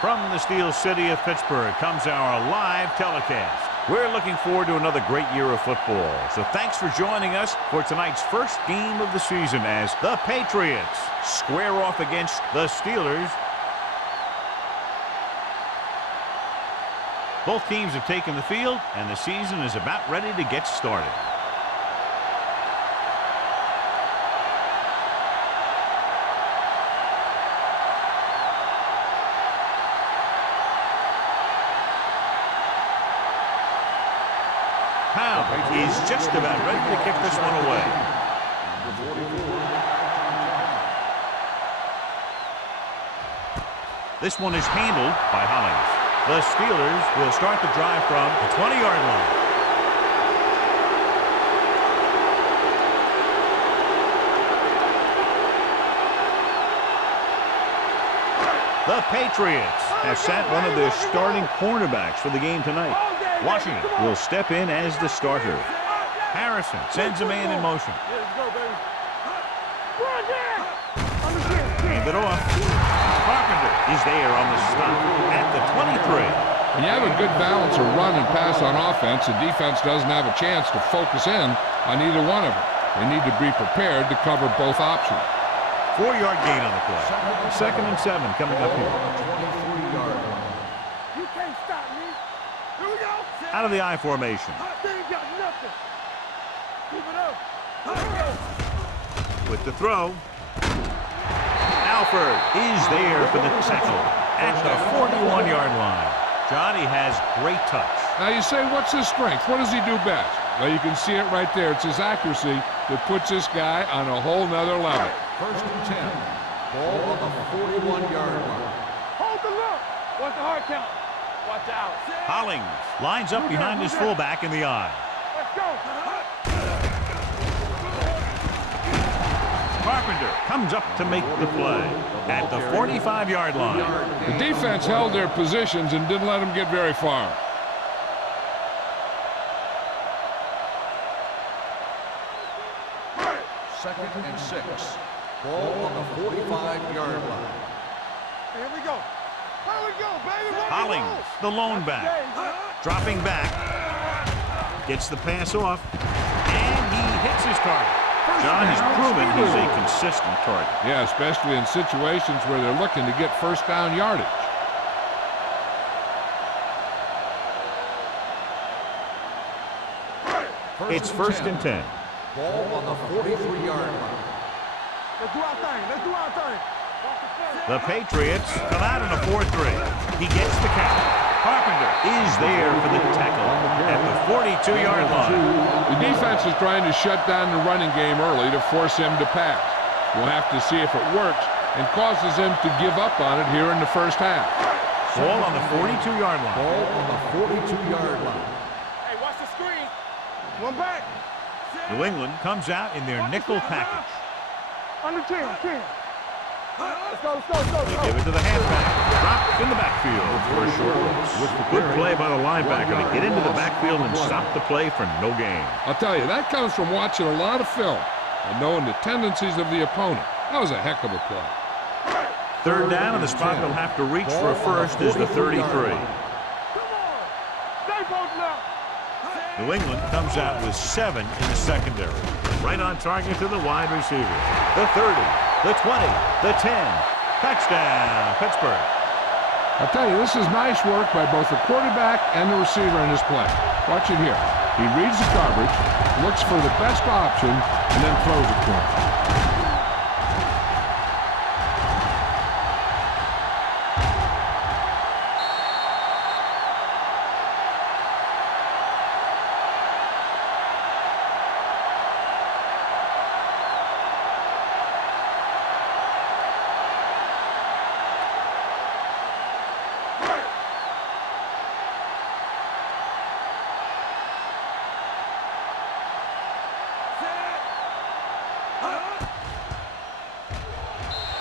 From the Steel City of Pittsburgh comes our live telecast. We're looking forward to another great year of football. So thanks for joining us for tonight's first game of the season as the Patriots square off against the Steelers. Both teams have taken the field, and the season is about ready to get started. Is just about ready to kick this one away. This one is handled by Hollings. The Steelers will start the drive from the 20-yard line. The Patriots have sat one of their starting cornerbacks for the game tonight. Washington will step in as the starter. Harrison sends a man in motion. Hand it off. Carpenter is there on the stop at the 23. When you have a good balance of run and pass on offense, the defense doesn't have a chance to focus in on either one of them. They need to be prepared to cover both options. 4-yard gain on the play. Second and 7 coming up here. You can't stop me. Here we go. Out of the I formation. They ain't got nothing. Keep it up. With the throw. Alford is there for the tackle at the 41-yard line. Johnny has great touch. Now you say, what's his strength? What does he do best? Well, you can see it right there. It's his accuracy that puts this guy on a whole nother level. First and 10. Ball on the 41-yard line. Hold the look. What's the hard count? Watch out. Hollings lines up behind his fullback in the I. Let's go. Carpenter comes up to make the play at the 45-yard line. The defense held their positions and didn't let them get very far. Second and 6. Ball on the 45-yard line. Here we go. Here we go, baby. Hollings, the lone back, dropping back, gets the pass off, and he hits his target. John has proven he's a consistent target. Yeah, especially in situations where they're looking to get first down yardage. It's first and 10. Ball on the 43-yard line. Let's do our thing. Let's do our thing. The Patriots come out in a 4-3. He gets the count. Carpenter is there for the tackle at the 42-yard line. The defense is trying to shut down the running game early to force him to pass. We'll have to see if it works and causes him to give up on it here in the first half. Ball on the 42-yard line. Ball on the 42-yard line. Hey, watch the screen. One back. New England comes out in their nickel package. Under 10. Let's go. They give it to the halfback. Dropped in the backfield for a short loss. Good play by the linebacker to get into the backfield and stop the play for no gain. I'll tell you, that comes from watching a lot of film and knowing the tendencies of the opponent. That was a heck of a play. Third down, and the spot they'll have to reach for a first is the 33. Come on. Stay posted up. New England comes out with 7 in the secondary. Right on target to the wide receiver. The 30, the 20, the 10. Touchdown, Pittsburgh. I'll tell you, this is nice work by both the quarterback and the receiver in this play. Watch it here. He reads the coverage, looks for the best option, and then throws it to him.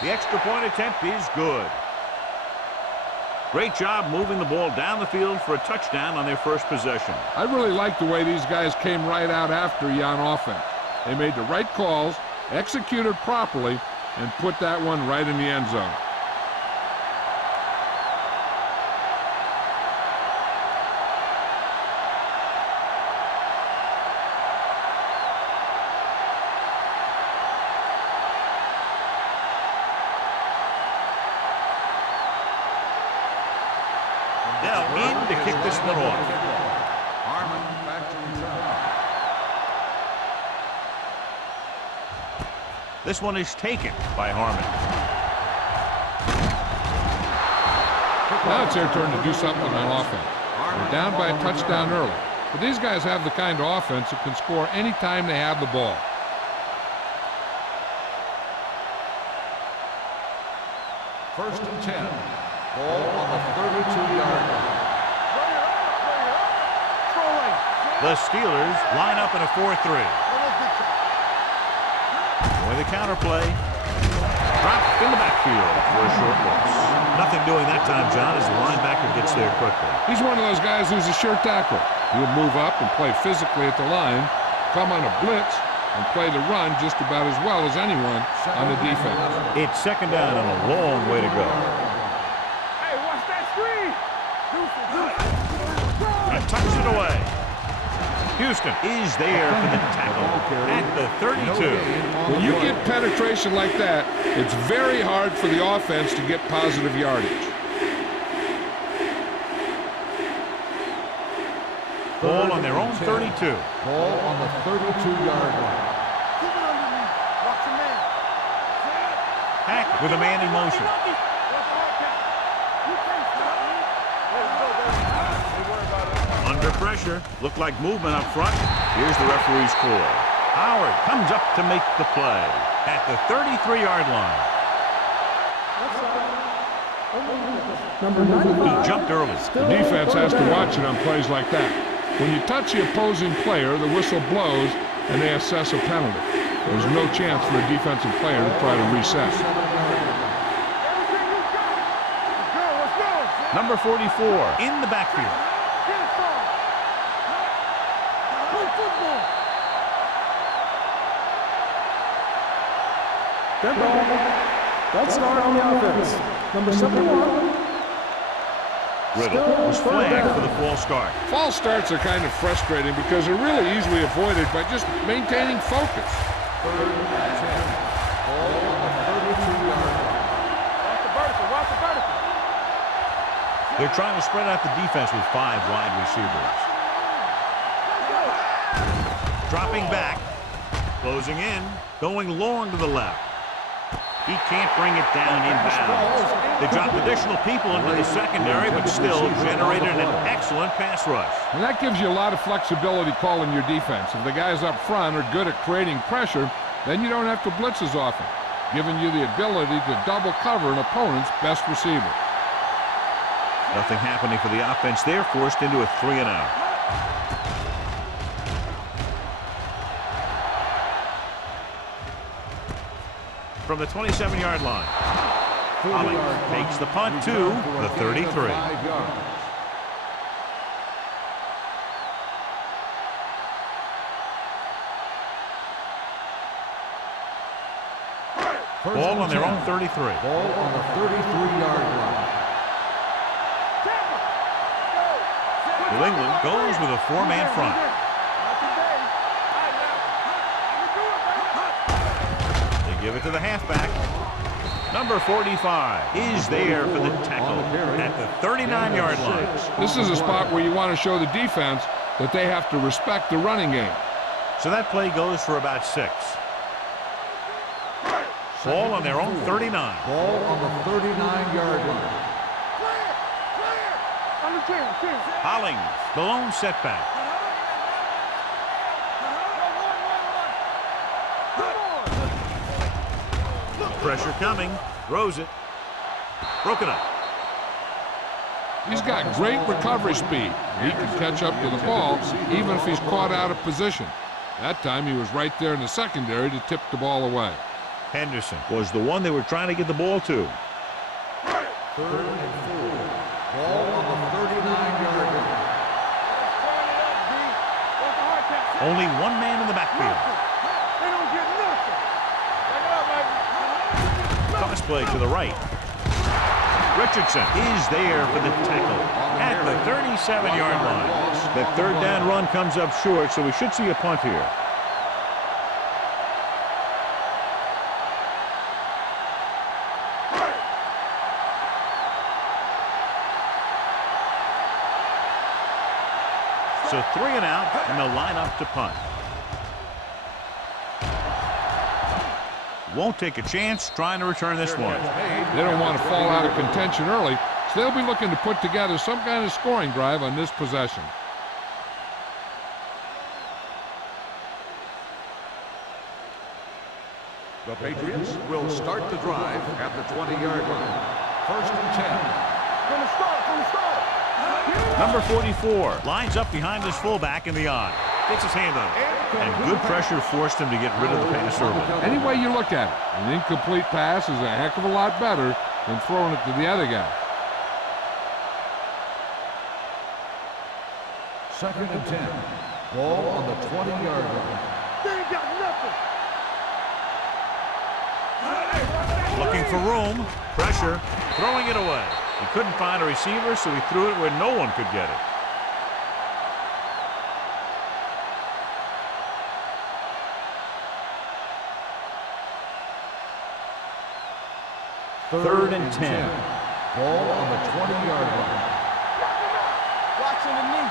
The extra point attempt is good. Great job moving the ball down the field for a touchdown on their first possession. I really like the way these guys came right out after you on offense. They made the right calls, executed properly, and put that one right in the end zone. Now in to kick this one off. Harmon back to return. This one is taken by Harmon. Now it's their turn to do something on offense. They're down by a touchdown early. But these guys have the kind of offense that can score any time they have the ball. First and 10. Ball on the 32-yard line. The Steelers line up in a 4-3. With the counterplay. Dropped in the backfield for a short loss. Nothing doing that time, John, as the linebacker gets there quickly. He's one of those guys who's a sure tackler. He'll move up and play physically at the line, come on a blitz, and play the run just about as well as anyone on the defense. It's second down and a long way to go. Hey, watch that screen! He tucks it away. Houston is there for the tackle at the 32. When you get penetration like that, it's very hard for the offense to get positive yardage. Ball on their own 32. Ball on the 32-yard line. Hack with a man in motion. Under pressure. Looked like movement up front. Here's the referee's call. Howard comes up to make the play at the 33-yard line. He jumped early. The defense has to watch it on plays like that. When you touch the opposing player, the whistle blows and they assess a penalty. There's no chance for a defensive player to try to reset. Number 44 in the backfield. That's start on the offense. Number 71. Riddle was flagged for the false start. False starts are kind of frustrating because they're really easily avoided by just maintaining focus. Third and 10. Ball on the 32-yard line. Watch the vertical. They're trying to spread out the defense with 5 wide receivers. Dropping back. Closing in. Going long to the left. He can't bring it down inbounds. They dropped additional people into the secondary, but still generated an excellent pass rush. And that gives you a lot of flexibility calling your defense. If the guys up front are good at creating pressure, then you don't have to blitz as often, giving you the ability to double cover an opponent's best receiver. Nothing happening for the offense. They're forced into a 3-and-out. From the 27-yard line. Holly makes the punt to the 33. Ball on their own 33. Ball on the 33-yard line. New England goes with a 4-man front. They give it to the halfback. Number 45 is there for the tackle at the 39-yard line. This is a spot where you want to show the defense that they have to respect the running game. So that play goes for about 6. Ball on their own 39. Ball on the 39-yard line. Hollings, the lone setback. Pressure coming. Throws it. Broken up. He's got great recovery speed. He can catch up to the ball even if he's caught out of position. That time he was right there in the secondary to tip the ball away. Henderson was the one they were trying to get the ball to. 3rd and 4. Ball on the 39-yard line. Only one man in the backfield. Toss play to the right. Richardson is there for the tackle at the 37-yard line. That 3rd down run comes up short, so we should see a punt here. So 3 and out, and they'll line up to punt. Won't take a chance trying to return this one. They don't want to fall out of contention early, so they'll be looking to put together some kind of scoring drive on this possession. The Patriots will start the drive at the 20-yard line. 1st and 10. From the start. Number 44 lines up behind his fullback in the I. Gets his hand on it. And good pressure forced him to get rid of the pass early. Any way you look at it, an incomplete pass is a heck of a lot better than throwing it to the other guy. 2nd and 10. Ball on the 20-yard line. They ain't got nothing. Looking for room. Pressure. Throwing it away. He couldn't find a receiver, so he threw it where no one could get it. Third and 10. Ball on the 20-yard line. Watching the knee.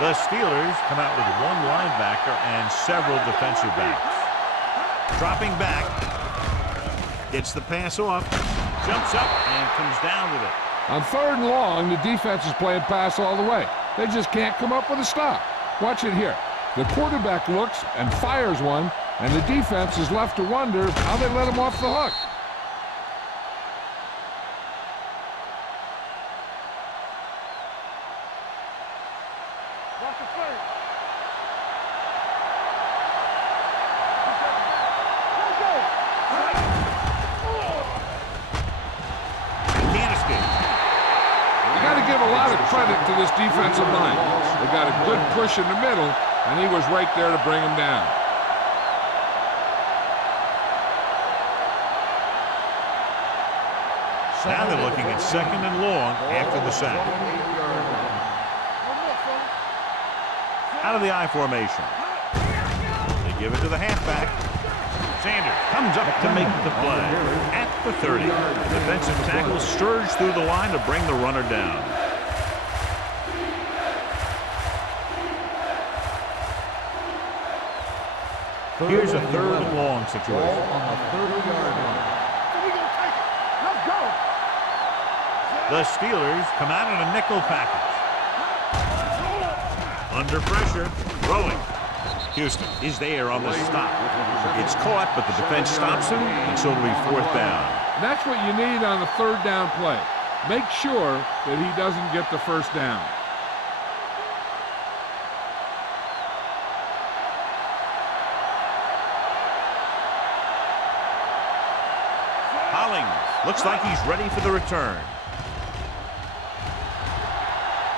The Steelers come out with 1 linebacker and several defensive backs. Dropping back. Gets the pass off. Jumps up and comes down with it. On 3rd and long, the defense is playing pass all the way. They just can't come up with a stop. Watch it here. The quarterback looks and fires one, and the defense is left to wonder how they let him off the hook. Watch the play. Can't escape. You got to give a lot of credit to this defensive line. They got a good push in the middle, and he was right there to bring him down. Now they're looking at 2nd and long after the sack. Out of the I formation. They give it to the halfback. Sanders comes up to make the play at the 30. The defensive tackle surged through the line to bring the runner down. Here's a 3rd and long situation. On the 30-yard line. We gonna take it. Let's go. The Steelers come out in a nickel package. Under pressure, throwing. Houston is there on the stop. It's caught, but the defense stops him, and so it'll be 4th down. That's what you need on the 3rd down play. Make sure that he doesn't get the 1st down. Hollings looks like he's ready for the return.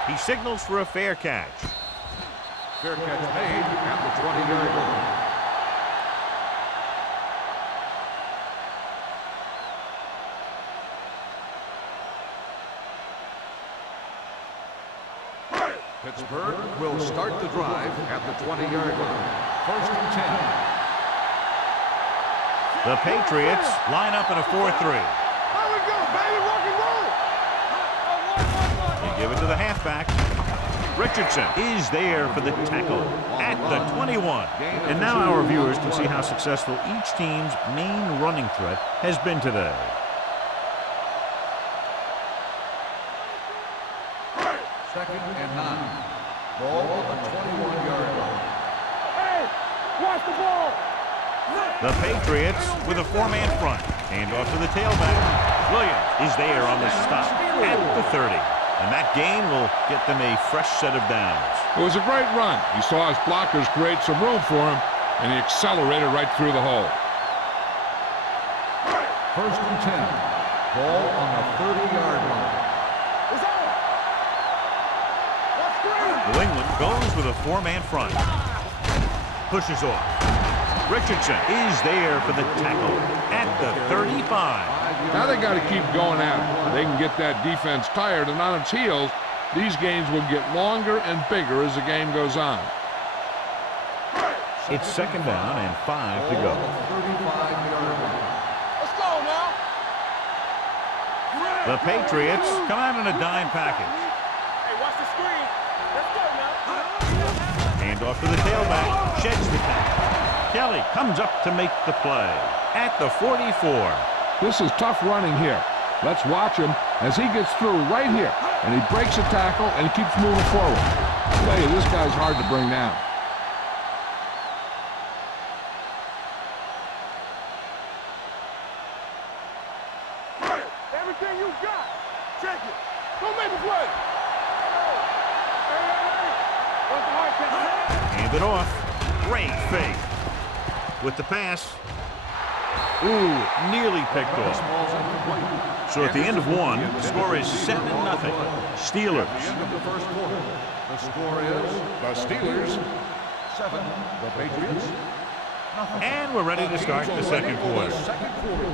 He signals for a fair catch. Fair catch made at the 20-yard line. Pittsburgh will start the drive at the 20-yard line. 1st and 10. The Patriots line up in a 4-3. There we go, baby. Rock and roll. They give it to the halfback. Richardson is there for the tackle at the 21. And now our viewers can see how successful each team's main running threat has been today. Second and 9. Ball on the 21-yard line. Hey, watch the ball. The Patriots with a 4-man front. Hand off to the tailback. Williams is there on the stop at the 30. And that gain will get them a fresh set of downs. It was a great run. He saw his blockers create some room for him, and he accelerated right through the hole. 1st and 10. Ball on the 30-yard line. It's on. Let's screen. New England goes with a 4-man front. Pushes off. Richardson is there for the tackle at the 35. Now they got to keep going at it. They can get that defense tired and on its heels. These games will get longer and bigger as the game goes on. It's 2nd down and 5 to go. 35-yard line. Let's go now. The Patriots come out in a dime package. Hey, watch the screen. Let's go now. off to the tailback. Sheds the tackle. Kelly comes up to make the play at the 44. This is tough running here. Let's watch him as he gets through right here. And he breaks a tackle and he keeps moving forward. I tell you, this guy's hard to bring down. Everything you got. Check it. Don't make a play. What's the hard count? Hand it off. Great fake. With the pass. Ooh, nearly picked off. So at the end of one, the score is 7-0. Steelers. The first quarter. The score is The Steelers. 7. The Patriots. Nothing. And we're ready to start the second quarter. Second quarter.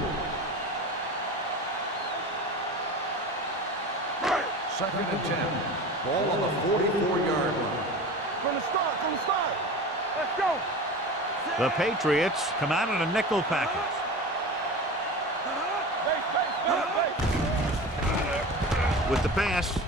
Second and 10. Ball on the 44-yard line. From the start. Let's go. The Patriots come out in a nickel package. With the pass,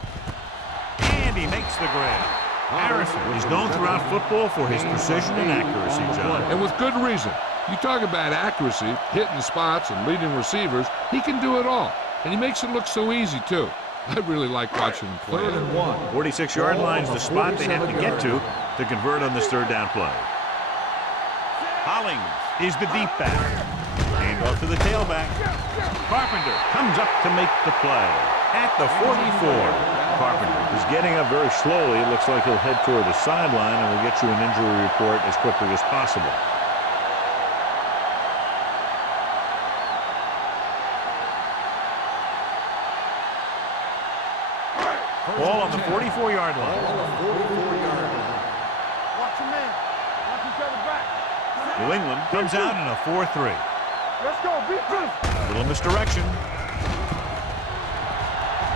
and he makes the grab. Harrison is known throughout football for his precision and accuracy, John. And with good reason. You talk about accuracy, hitting spots and leading receivers, he can do it all. And he makes it look so easy, too. I really like watching him play. 3rd and 1. 46-yard line's the spot they have to get to convert on this third down play. Hollings is the deep back. Hand off to the tailback. Carpenter comes up to make the play at the 44. Carpenter is getting up very slowly. It looks like he'll head toward the sideline, and we'll get you an injury report as quickly as possible. Ball on the 44-yard line. Watch your man. Watch each other back. New England comes out in a 4-3. Let's go. Beat this. Little misdirection.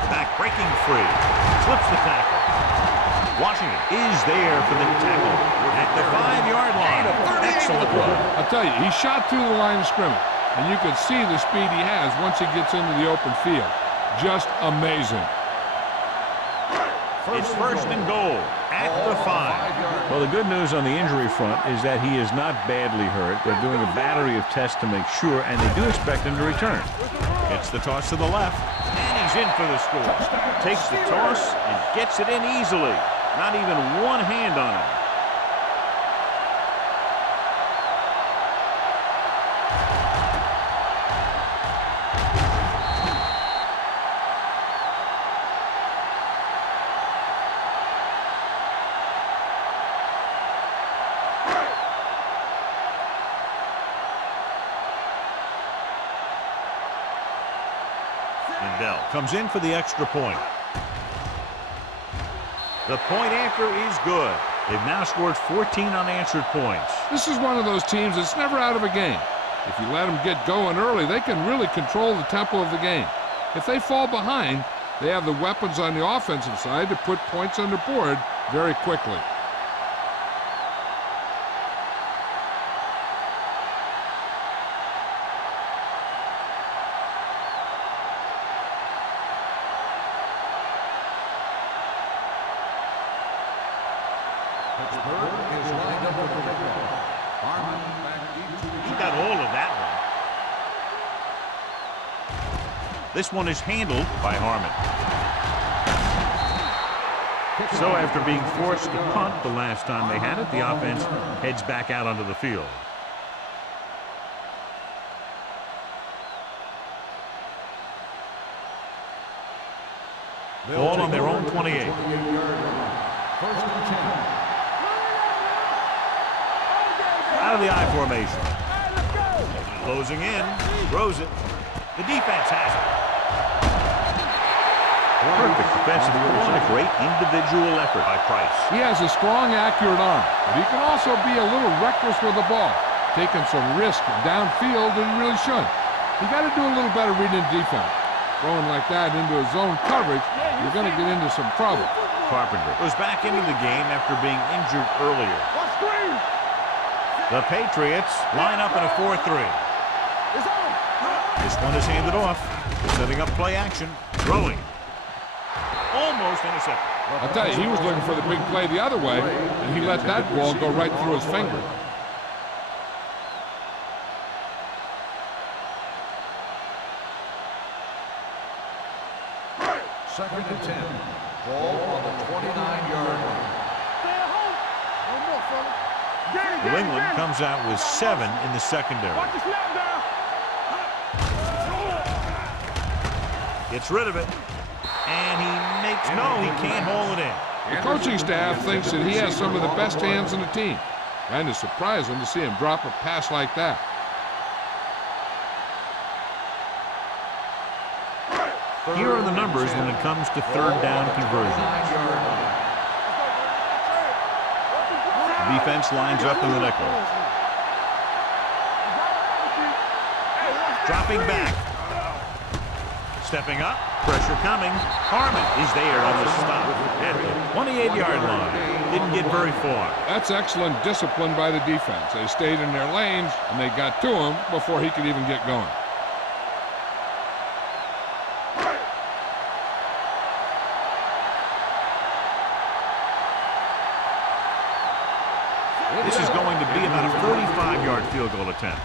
Back breaking free. Slips the tackle. Washington is there for the tackle at the 5-yard line. Excellent run. I'll tell you, he shot through the line of scrimmage, and you can see the speed he has once he gets into the open field. Just amazing. It's first and goal at the 5. Well, the good news on the injury front is that he is not badly hurt. They're doing a battery of tests to make sure, and they do expect him to return. Gets the toss to the left, and he's in for the score. Takes the toss and gets it in easily. Not even one hand on it. Bell comes in for the extra point. The point after is good. They've now scored 14 unanswered points. This is one of those teams that's never out of a game. If you let them get going early, they can really control the tempo of the game. If they fall behind, they have the weapons on the offensive side to put points on the board very quickly. This one is handled by Harmon. So after being forced to punt the last time they had it, the offense heads back out onto the field. Ball on their own 28. First and 10. Out of the I formation. Closing in. Throws it. The defense has it. Perfect defensive play and a great individual effort by Price. He has a strong, accurate arm, but he can also be a little reckless with the ball, taking some risk downfield that he really shouldn't. You got to do a little better reading defense. Throwing like that into a zone coverage, you're going to get into some trouble. Carpenter goes back into the game after being injured earlier. The Patriots line up in a 4-3. This one is handed off. Setting up play action. Throwing. Almost intercepted. I'll tell you, he was looking for the big play the other way, and he let that ball go right through his finger. Second and 10. Ball on the 29-yard line. New England comes out with 7 in the secondary. Watch the snap down. Gets rid of it. And he makes, no, he can't hold it in. The coaching staff thinks that he has some of the best hands in the team. And it's surprising to see him drop a pass like that. Here are the numbers when it comes to third down conversions. The defense lines up in the nickel. Dropping back. Stepping up. Pressure coming. Harmon is there on the stop at the 28-yard line. Didn't get very far. That's excellent discipline by the defense. They stayed in their lanes, and they got to him before he could even get going. This is going to be about a 45-yard field goal attempt.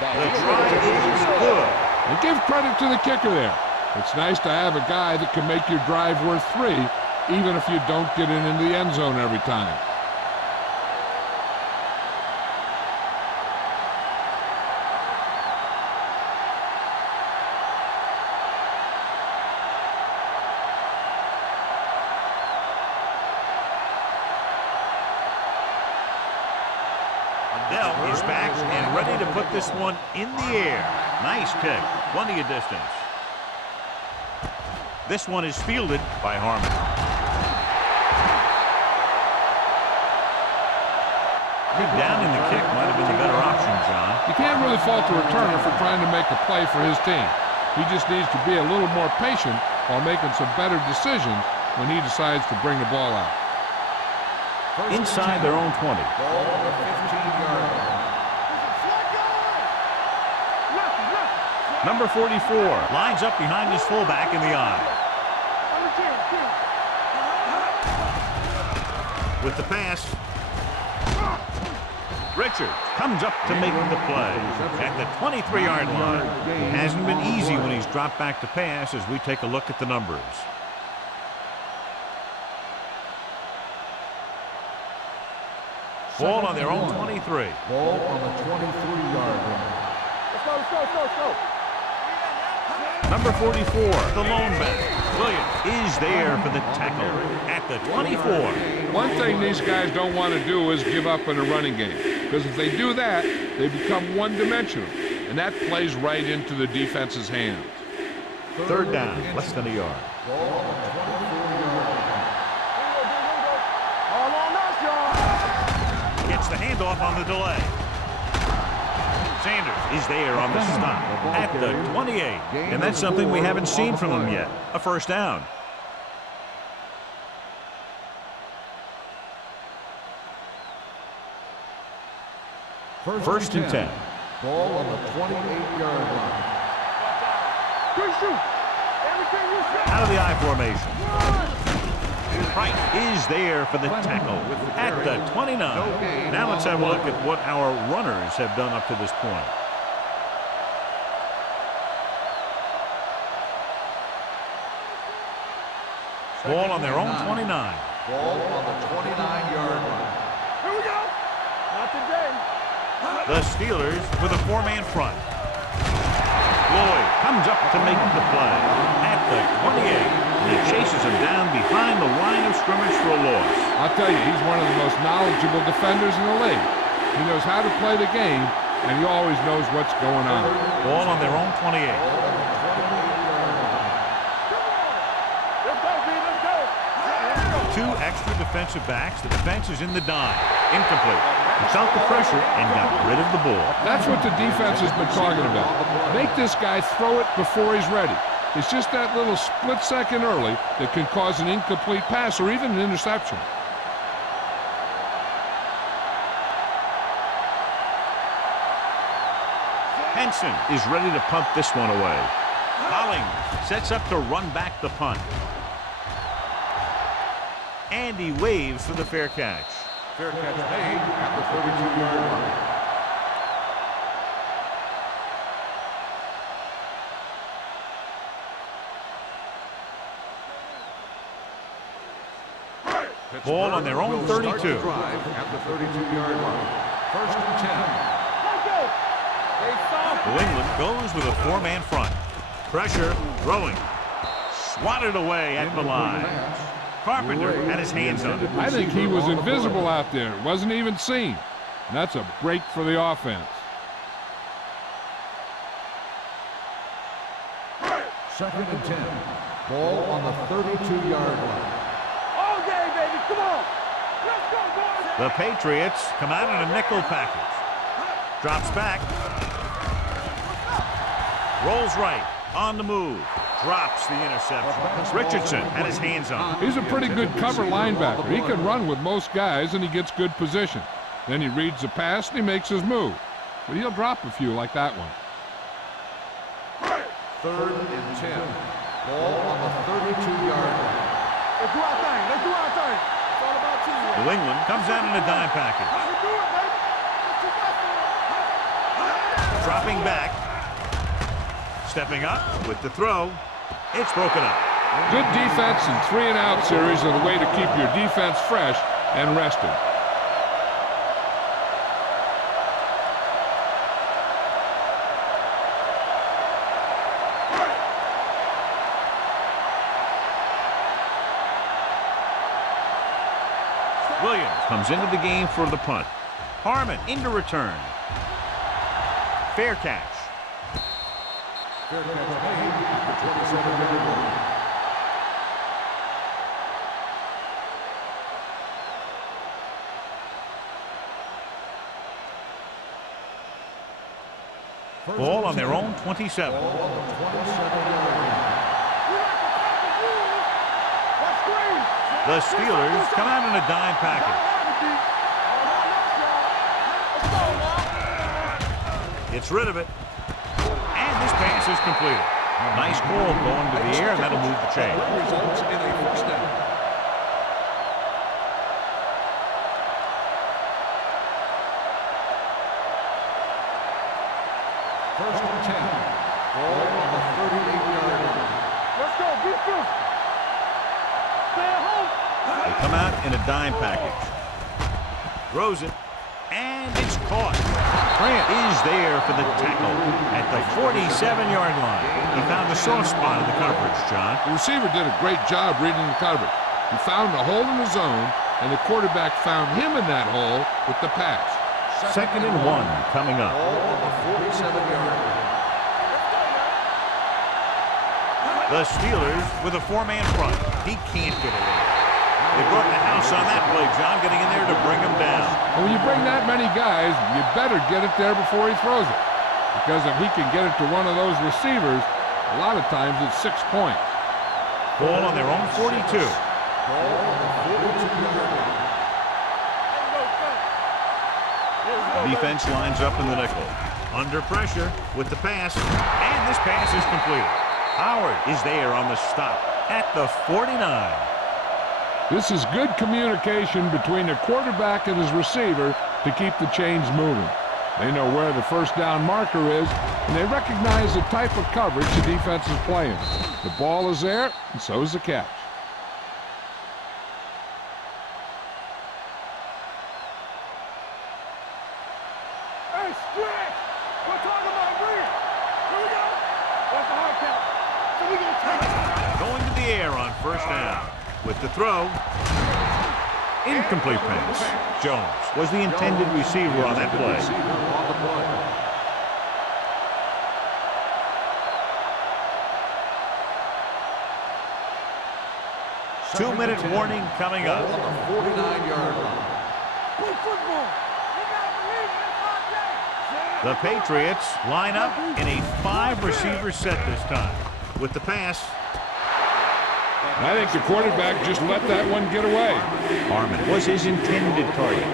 The try is good. And give credit to the kicker there. It's nice to have a guy that can make your drive worth 3, even if you don't get it into the end zone every time. Dell is back and ready to put this one in the air. Nice kick. Plenty of distance. This one is fielded by Harmon. Down in the kick might have been the better option, John. You can't really fault the returner for trying to make a play for his team. He just needs to be a little more patient while making some better decisions when he decides to bring the ball out. Inside their own 20. Ball on the 15-yard line. Number 44 lines up behind his fullback in the eye. With the pass. Richards comes up to make the play at the 23-yard line. It hasn't been easy when he's dropped back to pass as we take a look at the numbers. Ball on their own 23. Ball on the 23-yard line. Let's go. Number 44, the lone back, Williams, is there for the tackle at the 24. One thing these guys don't want to do is give up in a running game, because if they do that, they become one-dimensional, and that plays right into the defense's hands. Third down, less than a yard. Ball on the 24-yard line. All on us, y'all. Gets the handoff on the delay. Sanders is there on the stop at the 28. And that's something we haven't seen from him yet. A first down. First and 10. Ball on the 28-yard line. Out of the I formation. Price is there for the tackle at the 29. Now let's have a look at what our runners have done up to this point. Ball on their own 29. Ball on the 29-yard line. Here we go. Not today. The Steelers with a 4-man front. Lloyd comes up to make the play at the 28. And he chases him down behind the line of scrimmage for a loss. I'll tell you, he's one of the most knowledgeable defenders in the league. He knows how to play the game, and he always knows what's going on. Ball on their own 28. Let's go. 2 extra defensive backs. The defense is in the dime. Incomplete. He felt the pressure and got rid of the ball. That's what the defense has been talking about. Make this guy throw it before he's ready. It's just that little split second early that can cause an incomplete pass or even an interception. Henson is ready to punt this one away. Hollings sets up to run back the punt. And he waves for the fair catch. Fair catch made at the 32-yard line. Ball on their own 32. Drive at the 32-yard line. 1st and 10. New England goes with a 4-man front. Pressure, throwing. Swatted away at the line. Carpenter had his hands on it. I think he was invisible out there. Wasn't even seen. And that's a break for the offense. 2nd and 10. Ball on the 32-yard line. All day, baby. Come on. Let's go, boys. The Patriots come out in a nickel package. Drops back. Rolls right. On the move. Drops the interception. Richardson had his hands on it. He's a pretty good cover linebacker. He can run with most guys, and he gets good position. Then he reads the pass, and he makes his move. But he'll drop a few like that one. 3rd and 10. Ball on the 32-yard line. Let's do our thing. Let's do our thing. It's all about you. New England comes out in a dime package. Let's do it, baby. Let's do that. Dropping back. Stepping up with the throw. It's broken up. Good defense and 3-and-out series are the way to keep your defense fresh and rested. Williams comes into the game for the punt. Harmon into return. Fair catch. Fair catch made at the 27-yard line. Ball on their own 27. Ball on the 27-yard line. The Steelers come out in a dime package. Gets rid of it. And this pass is completed. Nice ball going to the air, and that'll move the chain. Results in a first down. First and 10. Ball on the 38-yard line. Let's go. Be first. Stay at home. They come out in a dime package. Throws it, and it's caught. Grant is there for the tackle at the 47-yard line. He found a soft spot in the coverage, John. The receiver did a great job reading the coverage. He found a hole in the zone, and the quarterback found him in that hole with the pass. 2nd and 1 coming up. Ball on the 47-yard line. The Steelers with a 4-man front. He can't get away. They brought the house on that play, John, getting in there to bring him down. And when you bring that many guys, you better get it there before he throws it. Because if he can get it to one of those receivers, a lot of times it's 6 points. Ball on their own 42. Ball on the 42-yard line. Defense lines up in the nickel. Under pressure with the pass, and this pass is completed. Howard is there on the stop at the 49. This is good communication between the quarterback and his receiver to keep the chains moving. They know where the first down marker is, and they recognize the type of coverage the defense is playing. The ball is there, and so is the catch. Hey, stretch. We're talking about green. Here we go. What's the hard count? So we gonna take it. Going to the air on first down. With the throw. Incomplete pass. Jones was the intended receiver on that play. Receiver on the play. Two-minute warning coming up. Ball on the 49-yard line. Play football. You gotta believe it. It's The Patriots line up in a 5-receiver set this time. With the pass. I think the quarterback just let that one get away. Harmon was his intended target.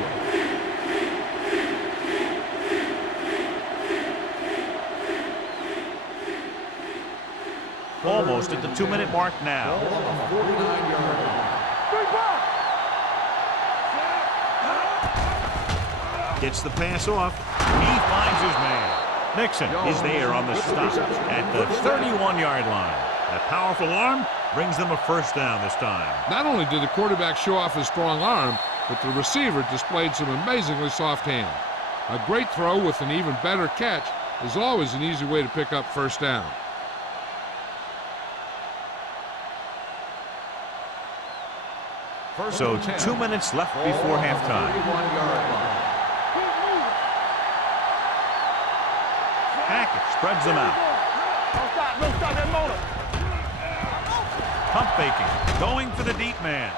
Almost at the 2-minute mark now. Ball on the 49-yard line. Big ball. Gets the pass off. He finds his man. Nixon is there on the stop at the 31-yard line. That powerful arm brings them a first down this time. Not only did the quarterback show off his strong arm, but the receiver displayed some amazingly soft hands. A great throw with an even better catch is always an easy way to pick up first down. So 2 minutes left before halftime. Hackett spreads them out. Don't stop that motor. Pump faking, going for the deep man.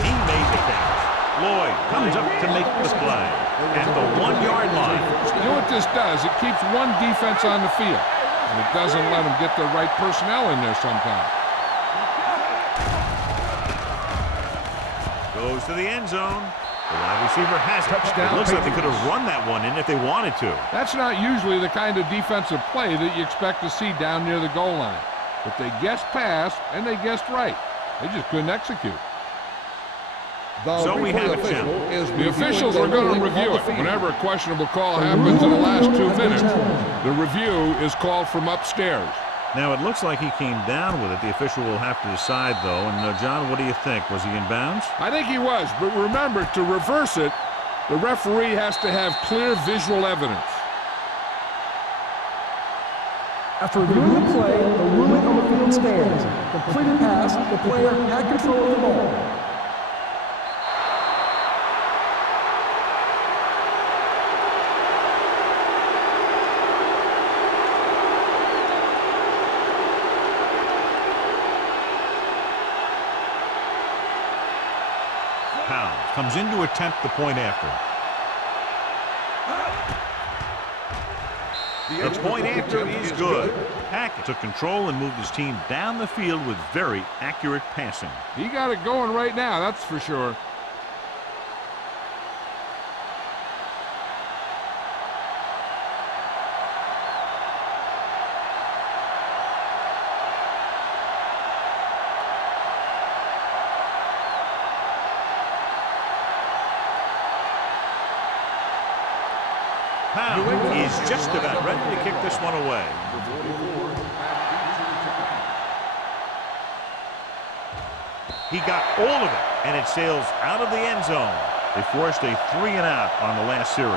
He made the catch. Lloyd comes up to make the play at the 1-yard line. You know what this does? It keeps one defense on the field, and it doesn't let them get the right personnel in there sometimes. Goes to the end zone. The wide receiver has it. Touchdown, It looks like they could Patriots. have run that one in if they wanted to. That's not usually the kind of defensive play that you expect to see down near the goal line. But they guessed pass, and they guessed right. They just couldn't execute. So we have it, Jim. The officials are going to review it. Whenever a questionable call happens in the last 2 minutes, the review is called from upstairs. Now, it looks like he came down with it. The official will have to decide, though. And, John, what do you think? Was he in bounds? I think he was, but remember, to reverse it, the referee has to have clear visual evidence. After reviewing the play, the ruling on the field stands. Completed pass, the player had control of the ball. Pounds comes in to attempt the point after. The point after is good. Hackett took control and moved his team down the field with very accurate passing. He got it going right now, that's for sure. Pound is just about ready to kick this one away. He got all of it, and it sails out of the end zone. They forced a 3-and-out on the last series.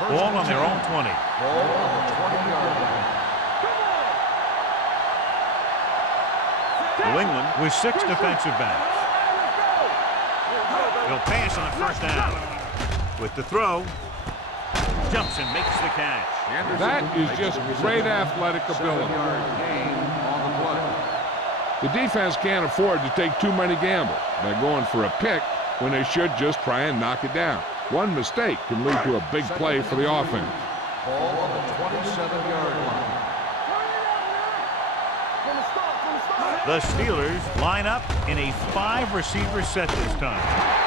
Ball on their own 20. Ball on the 20-yard line. New England with 6 defensive backs. He'll pass on first down. With the throw, jumps and makes the catch. That is just great athletic ability. 7-yard gain on the play. The defense can't afford to take too many gambles by going for a pick when they should just try and knock it down. One mistake can lead to a big play for the offense. Ball on the 27-yard line. The Steelers line up in a 5-receiver set this time.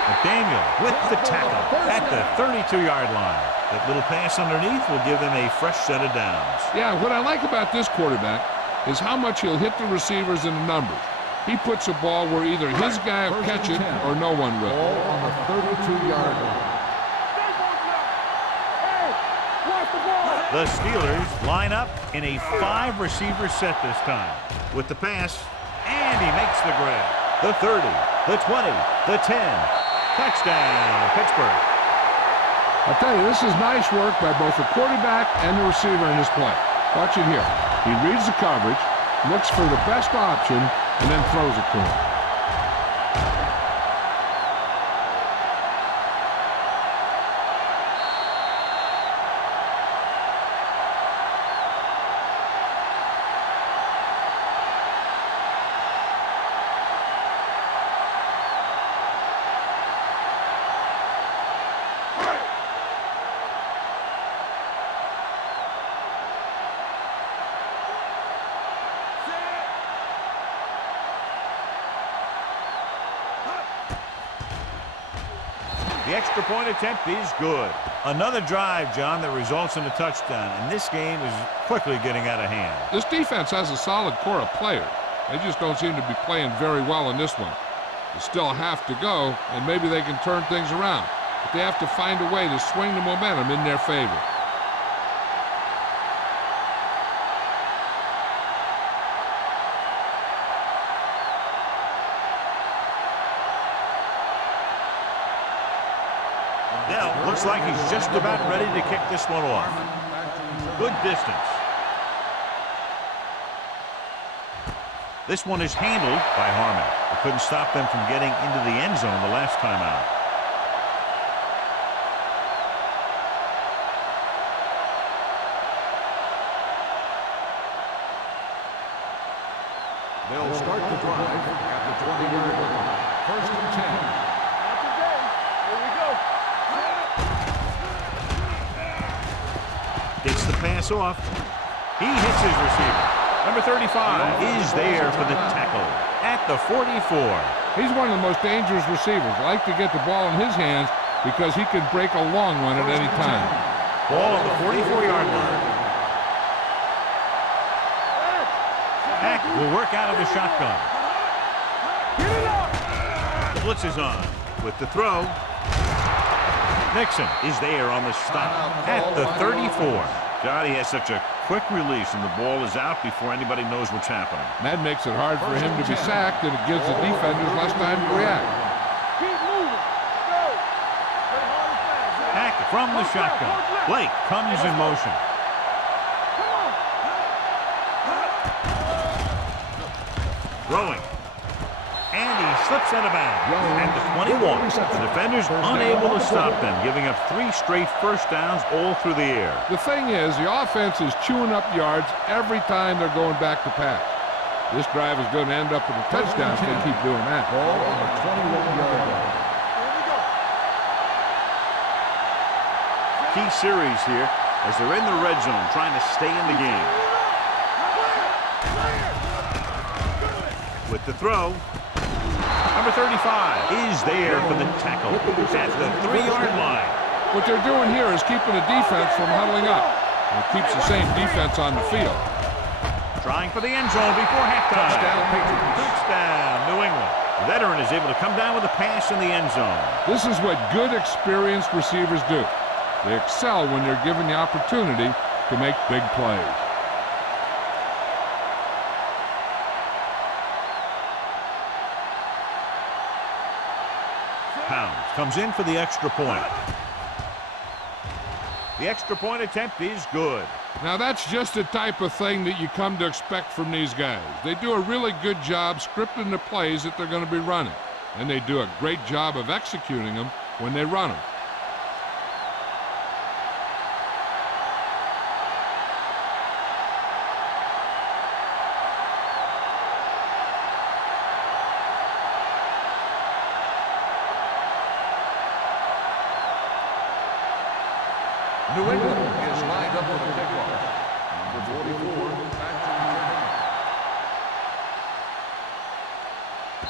McDaniel with the tackle at the 32-yard line. That little pass underneath will give them a fresh set of downs. Yeah, what I like about this quarterback is how much he'll hit the receivers in the numbers. He puts a ball where either his guy will catch it or no one will. Ball on the 32-yard line. The Steelers line up in a 5-receiver set this time. With the pass, and he makes the grab. The 30, the 20, the 10. Touchdown, Pittsburgh. I'll tell you, this is nice work by both the quarterback and the receiver in this play. Watch it here. He reads the coverage, looks for the best option, and then throws it to him. The extra point attempt is good. Another drive, John, that results in a touchdown, and this game is quickly getting out of hand. This defense has a solid core of players. They just don't seem to be playing very well in this one. They still have to go, and maybe they can turn things around. But they have to find a way to swing the momentum in their favor. Now, looks like he's just about ready to kick this one off. Good distance. This one is handled by Harmon. It couldn't stop them from getting into the end zone the last time out. They'll start the drive at the 20-yard line. First and 10. Not today. Here we go. Gets the pass off. He hits his receiver. Number 35 is there for the tackle at the 44. He's one of the most dangerous receivers. Like to get the ball in his hands because he can break a long one at any time. Ball on the 44-yard line. Hack will work out of the shotgun. The blitz is on with the throw. Nixon is there on the stop at the 34. God, he has such a quick release, and the ball is out before anybody knows what's happening. That makes it hard for him to be sacked, and it gives the defenders less time to react. Keep moving. Go. Play hard and fast. Hack from the shotgun. Blake comes in motion. Come on. Throwing. And he slips out of bounds at the 21. The defenders unable to stop them, giving up 3 straight first downs all through the air. The thing is, the offense is chewing up yards every time they're going back to pass. This drive is going to end up with a touchdown if they keep doing that. Ball on the 21-yard line. Here we go. Key series here as they're in the red zone trying to stay in the game. With the throw. Number 35 is there for the tackle at the 3-yard line. What they're doing here is keeping the defense from huddling up. And it keeps the same defense on the field. Trying for the end zone before halftime. Touchdown, New England. The veteran is able to come down with a pass in the end zone. This is what good, experienced receivers do. They excel when they're given the opportunity to make big plays. Pounds comes in for the extra point. The extra point attempt is good. Now that's just the type of thing that you come to expect from these guys. They do a really good job scripting the plays that they're going to be running. And they do a great job of executing them when they run them. New England is lined up for the kickoff. Number 44, Patrick.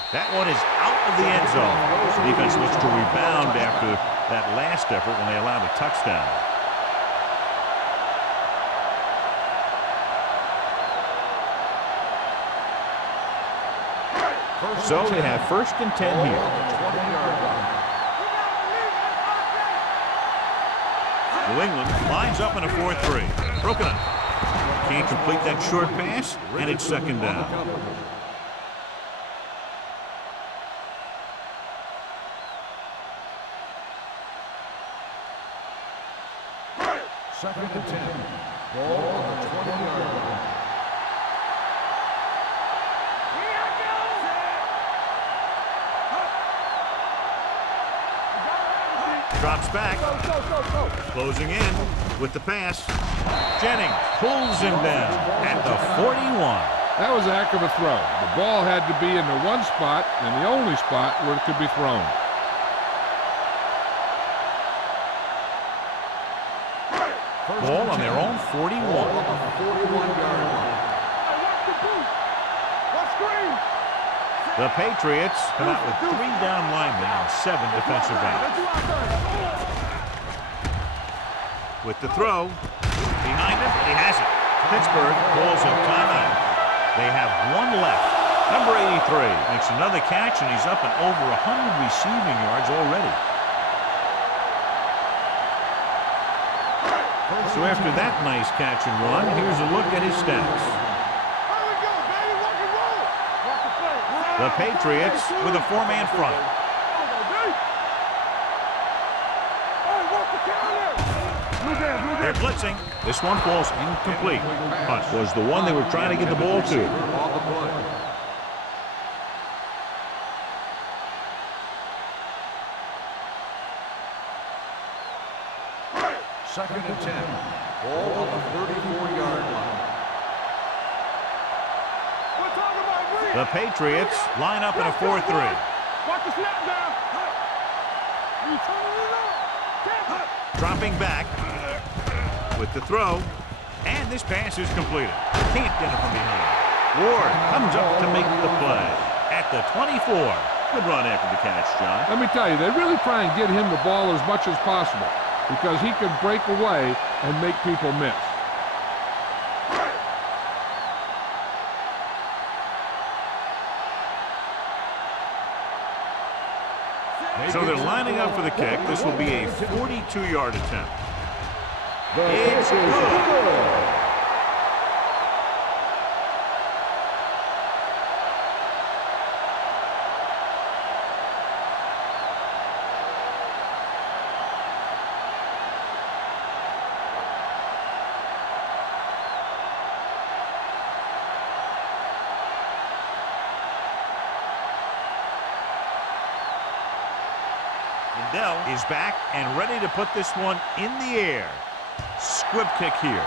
That one is out of the end zone. The defense looks to rebound after that last effort when they allowed a touchdown. So they have first and 10 here. 20-yard line. New England lines up in a 4-3. Broken up. Can't complete that short pass, and it's second down. Second and 10. Ball on the 20-yard line. Drops back. Closing in with the pass. Jennings pulls him down at the 41. That was a heck of a throw. The ball had to be in the one spot and the only spot where it could be thrown. Ball on their own 41. 41-yard line. The Patriots come out with 3 down linemen and defensive backs. With the throw, behind him, he has it. Pittsburgh calls a timeout. They have one left. Number 83 makes another catch, and he's up and over 100 receiving yards already. So after that nice catch and run, here's a look at his stats. The Patriots with a four-man front. They're blitzing. This one falls incomplete. Hunt was the one they were trying to get the ball to. Second and 10. Ball on the 34-yard line. The Patriots line up in a 4-3. Watch the snap down. Dropping back with the throw, and this pass is completed. Can't get it from behind. Ward comes up to make the play at the 24. Good run after the catch, John. Let me tell you, they really try and get him the ball as much as possible because he can break away and make people miss. So they're lining up for the kick. This will be a 42-yard attempt. It's good. Is back and ready to put this one in the air. Squib kick here.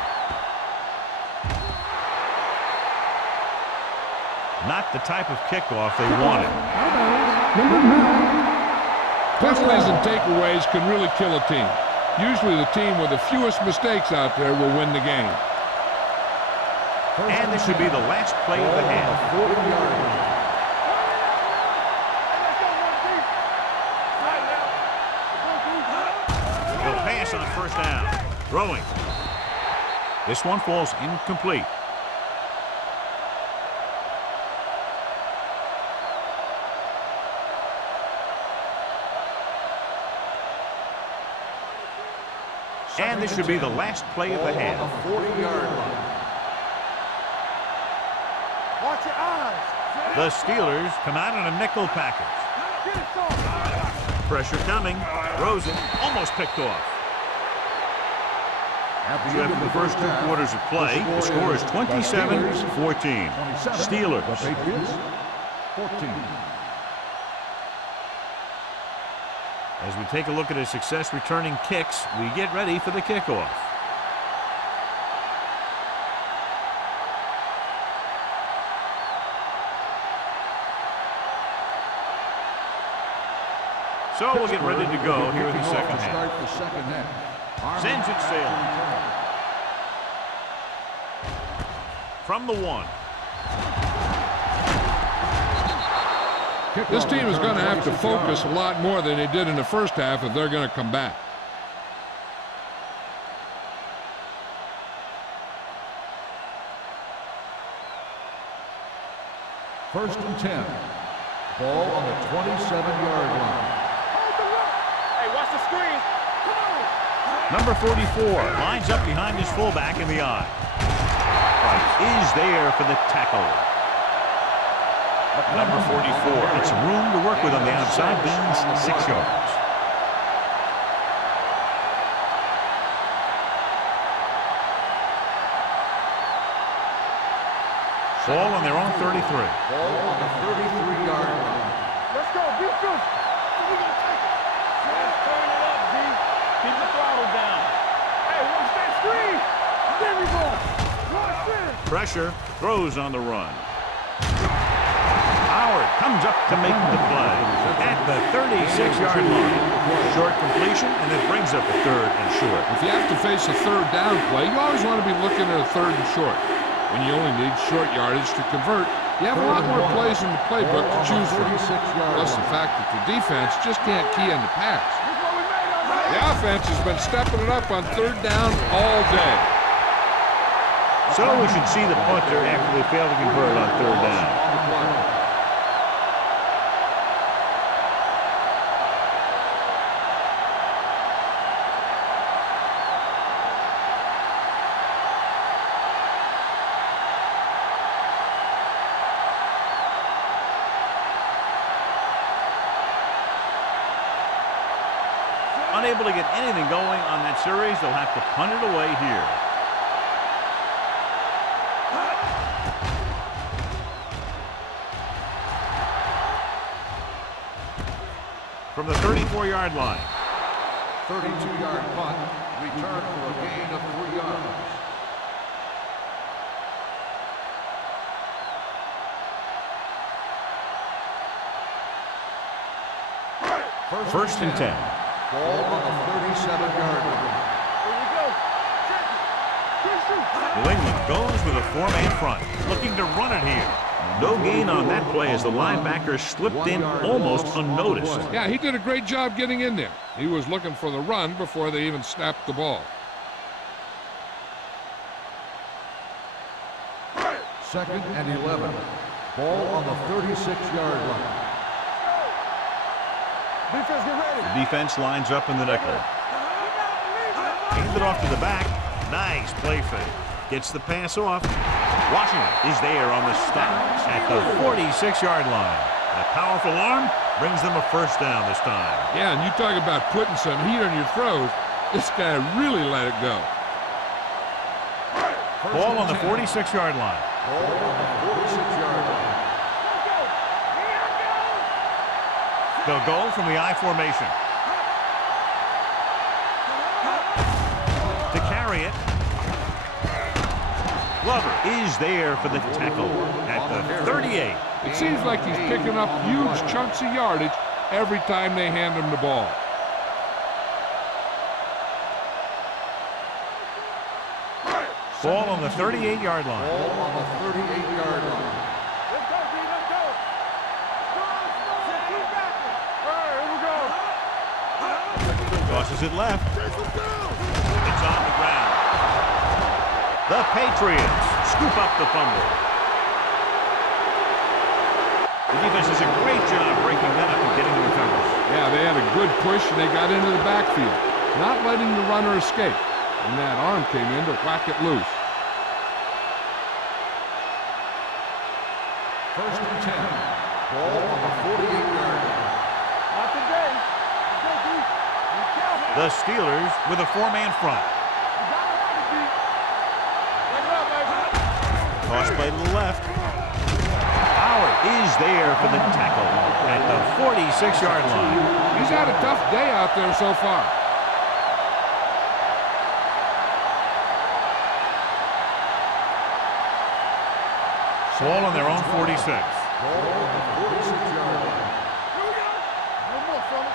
Not the type of kickoff they wanted. Penalties and takeaways can really kill a team. Usually the team with the fewest mistakes out there will win the game. And this should be the last play of the half. 40-yard line. On first down. Throwing. This one falls incomplete. And this should be the last play of the half. 40-yard line. Watch your eyes. The Steelers come out in a nickel package. Pressure coming. Throws it. Almost picked off. After the first two quarters of play, the score is 27-14. Steelers. The Patriots, 14. As we take a look at his success returning kicks, we get ready for the kickoff. So we'll get ready to go here in the second half. Sends it sailing. From the 1. This team is going to have to focus a lot more than they did in the first half if they're going to come back. First and 10. Ball on the 27-yard line. Hey, watch the screen. Number 44 lines up behind his fullback in the eye. Is there for the tackle. Number 44 gets some room to work with on the outside, gains 6 yards. Ball on their own 33. Ball on the 33-yard line. Let's go, beat this. We gonna take it. Let's turn it up, D. Keep the throttle down. Hey, watch that screen. There we go. Watch this. Pressure, throws on the run. Howard comes up to make the play at the 36-yard line. Short completion, and it brings up a third and short. If you have to face a third down play, you always want to be looking at a third and short. When you only need short yardage to convert, You have a lot more plays in the playbook to choose from. 36-yard Plus the line. fact that the defense just can't key in the pass. The offense has been stepping it up on third down all day. So we should see the punter after they fail to convert on third down. Unable to get anything going on that series, they'll have to punt it away here. From the 34-yard line. 32-yard punt, return for a gain of 3 yards. First and 10. Ball on the 37-yard line. New England goes with a four-man front, looking to run it here. No gain on that play as the linebacker slipped in almost unnoticed. Yeah, he did a great job getting in there. He was looking for the run before they even snapped the ball. Second and 11. Ball on the 36-yard line. Defense, get ready. The defense lines up in the nickel. Hands it off to the back. Nice play fake. Gets the pass off. Washington is there on the stop at the 46-yard line. A powerful arm brings them a first down this time. Yeah, and you talk about putting some heat on your throws. This guy really let it go. Ball on the 46-yard line. Ball on the 46-yard line. They'll go from the I formation. To carry it. Glover is there for the tackle at the 38. It seems like he's picking up huge chunks of yardage every time they hand him the ball. Ball on the 38-yard line. Ball on the 38-yard line. Let's go, D, let's go. Keep backing. All right, here we go. Tosses it left. It's on the ground. The Patriots scoop up the fumble. The defense does a great job breaking that up and getting the recovery. Yeah, they had a good push and they got into the backfield, not letting the runner escape. And that arm came in to whack it loose. First and 10. Ball on the 48-yard line. Not today. Thank you. Be careful. The Steelers with a four-man front. You gotta have it, D. Let it up, baby. Toss play to the left. Howard is there for the tackle at the 46-yard line. He's had a tough day out there so far. Ball on their own 46. Ball on the 46-yard line. Here we go. No more, fella.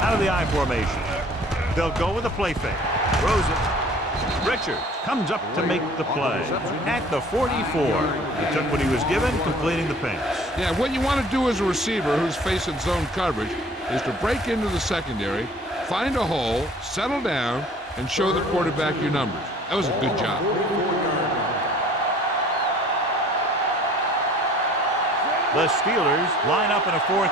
Out of the I formation. They'll go with a play fake. Throws it. Richards comes up to make the play at the 44. He took what he was given, completing the pass. Yeah, what you want to do as a receiver who's facing zone coverage is to break into the secondary, find a hole, settle down, and show the quarterback your numbers. That was a good job. The Steelers line up in a 4-3.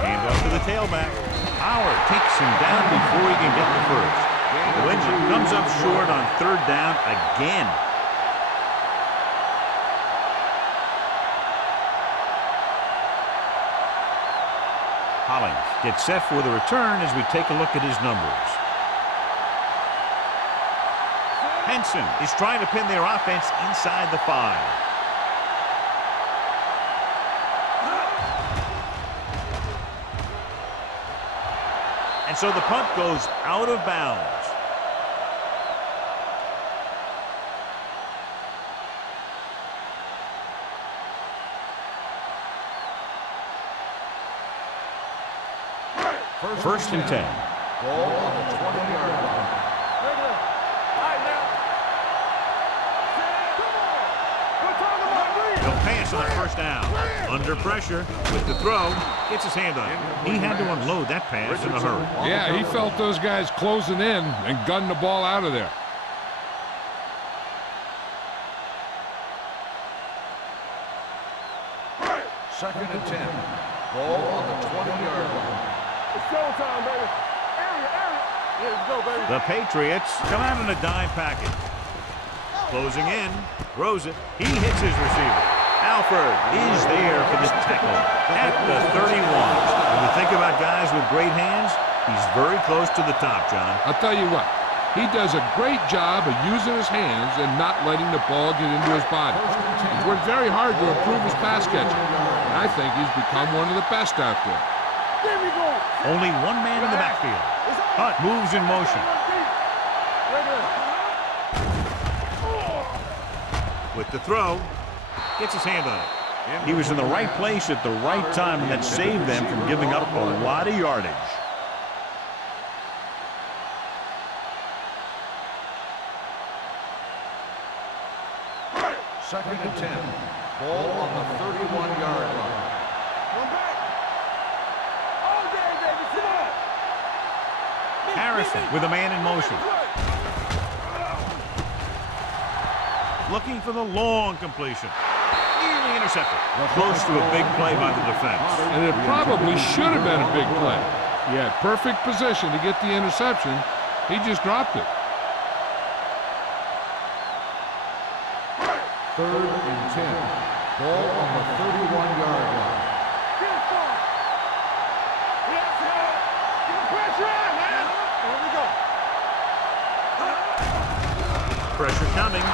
Hand off to the tailback. Howard takes him down before he can get the first. New England comes up short on third down again. Hollins gets set for the return as we take a look at his numbers. Henson is trying to pin their offense inside the 5. And so the punt goes out of bounds. First and 10. Ball on the 20-yard line. Regular. All right, now. Come on. Put pass on first down. Under pressure with the throw. Gets his hand on it. He had to unload that pass in a hurry. Yeah, he felt those guys closing in and gunned the ball out of there. Second and 10. Ball on the 20-yard line. It's showtime, baby. Area. Yeah, let's go, baby. The Patriots come out in a dime package. Closing in. Throws it. He hits his receiver. Alford is there for the tackle at the 31. When you think about guys with great hands, he's very close to the top, John. I'll tell you what, he does a great job of using his hands and not letting the ball get into his body. He's worked very hard to improve his pass catching, and I think he's become one of the best out there. There we go. Only one man in the backfield. Hunt moves in motion. Right there. With the throw, gets his hand on it. He was in the right place at the right time, and that saved them from giving up a lot of yardage. Second and 10. Ball on the 31-yard line. Come back. All day, baby. Sit up. Harrison with a man in motion. Looking for the long completion. Nearly intercepted. Close to a big play by the defense. And it probably should have been a big play. He had perfect position to get the interception. He just dropped it. Third and 10. Ball on the 31-yard line. Get it far. Yes, sir. Get the pressure on, man. Here we go. Pressure coming.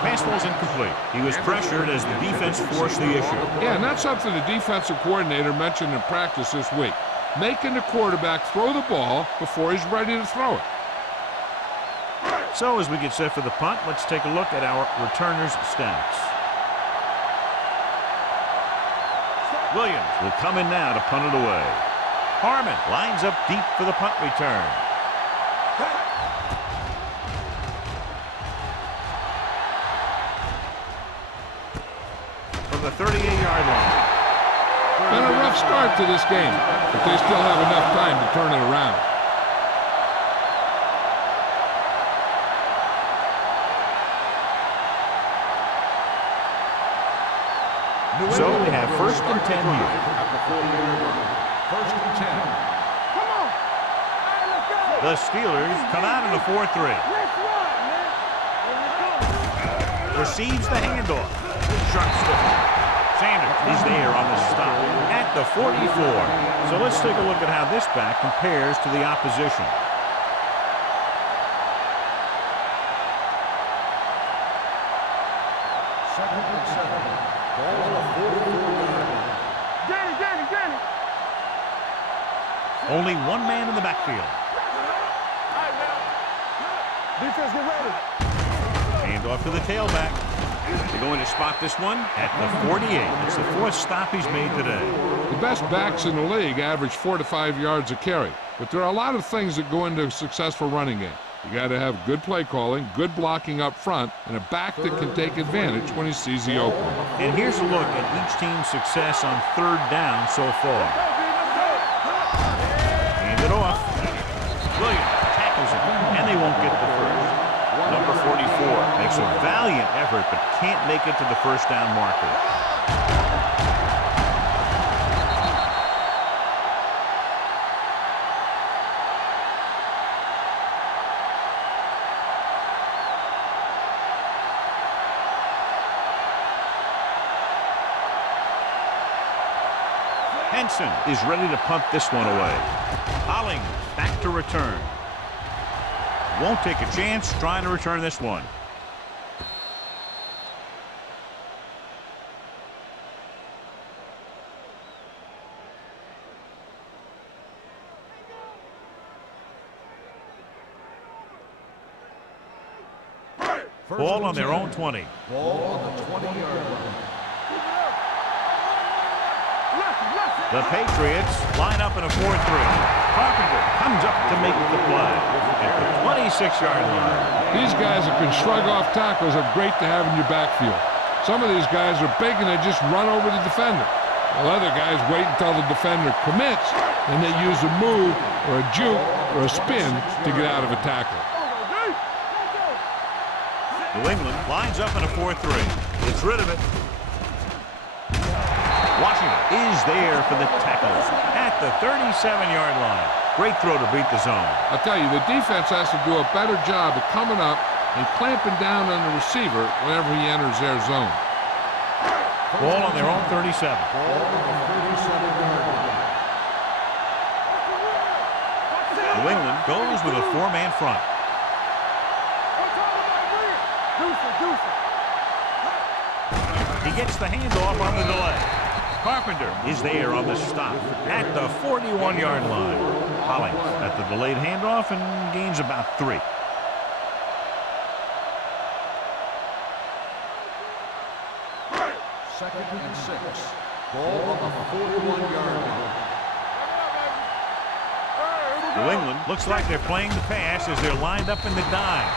Pass ball's incomplete. He was pressured as the defense forced the issue. Yeah, and that's something the defensive coordinator mentioned in practice this week. Making the quarterback throw the ball before he's ready to throw it. So as we get set for the punt, let's take a look at our returners' stats. Williams will come in now to punt it away. Harmon lines up deep for the punt return. From the 38-yard line. Been a rough start to this game, but they still have enough time to turn it around. So they have first and 10 here. First and 10. Come on. All right, let's go. The Steelers come out in a 4-3. Let's run, man. Here we go. Receives the handoff. Sharp stick. Sanders is there on the stop at the 44. So let's take a look at how this back compares to the opposition. Second and 7. Ball on the 44-yard line. Danny. Only one man in the backfield. All right, now. Defense, get ready. Handoff to the tailback. They're going to spot this one at the 48. It's the fourth stop he's made today. The best backs in the league average 4 to 5 yards a carry, but there are a lot of things that go into a successful running game. You got to have good play calling, good blocking up front, and a back that can take advantage when he sees the opening. And here's a look at each team's success on third down so far. Hand it off. Williams tackles it, and they won't get the first. Number 44 makes a valiant effort, but can't make it to the first down marker. Henson is ready to punt this one away. Holling back to return. Won't take a chance trying to return this one. Ball on their own 20. Ball on the 20-yard line. The Patriots line up in a 4-3. Carpenter comes up to make the play at the 26-yard line. These guys that can shrug off tackles are great to have in your backfield. Some of these guys are big and they just run over the defender. While other guys wait until the defender commits and they use a move or a juke or a spin to get out of a tackle. New England lines up in a 4-3. Gets rid of it. Washington is there for the tackle at the 37-yard line. Great throw to beat the zone. I'll tell you, the defense has to do a better job of coming up and clamping down on the receiver whenever he enters their zone. Ball on their own 37. Ball on the 37-yard line. New England goes with a 4-man front. He gets the handoff on the delay. Carpenter is there on the stop at the 41-yard line. Hollings at the delayed handoff and gains about 3. Second and 6. Ball on the 41-yard line. New England looks like they're playing the pass as they're lined up in the dime.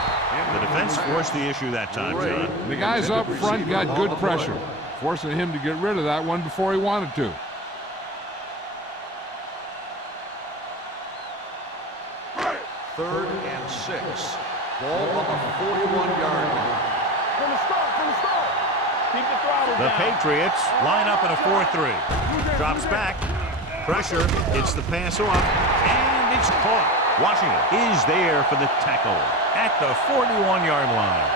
The defense forced the issue that time, John. The guys up front got good pressure, forcing him to get rid of that one before he wanted to. Third and 6. Ball on the 41-yard line. From the start. Keep the throttle The down. Patriots line up in a 4-3. Drops back. Pressure. Gets the pass off. And it's caught. Washington is there for the tackle at the 41-yard line.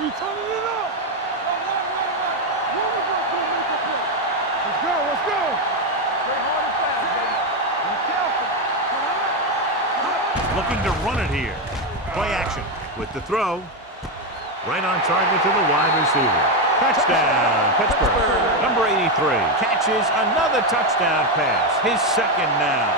We turning it up. Let's go. Play hard and fast, baby. Be careful. Looking to run it here. Play action with the throw. Right on target to the wide receiver. Touchdown, Pittsburgh. Number 83 catches another touchdown pass. His second now.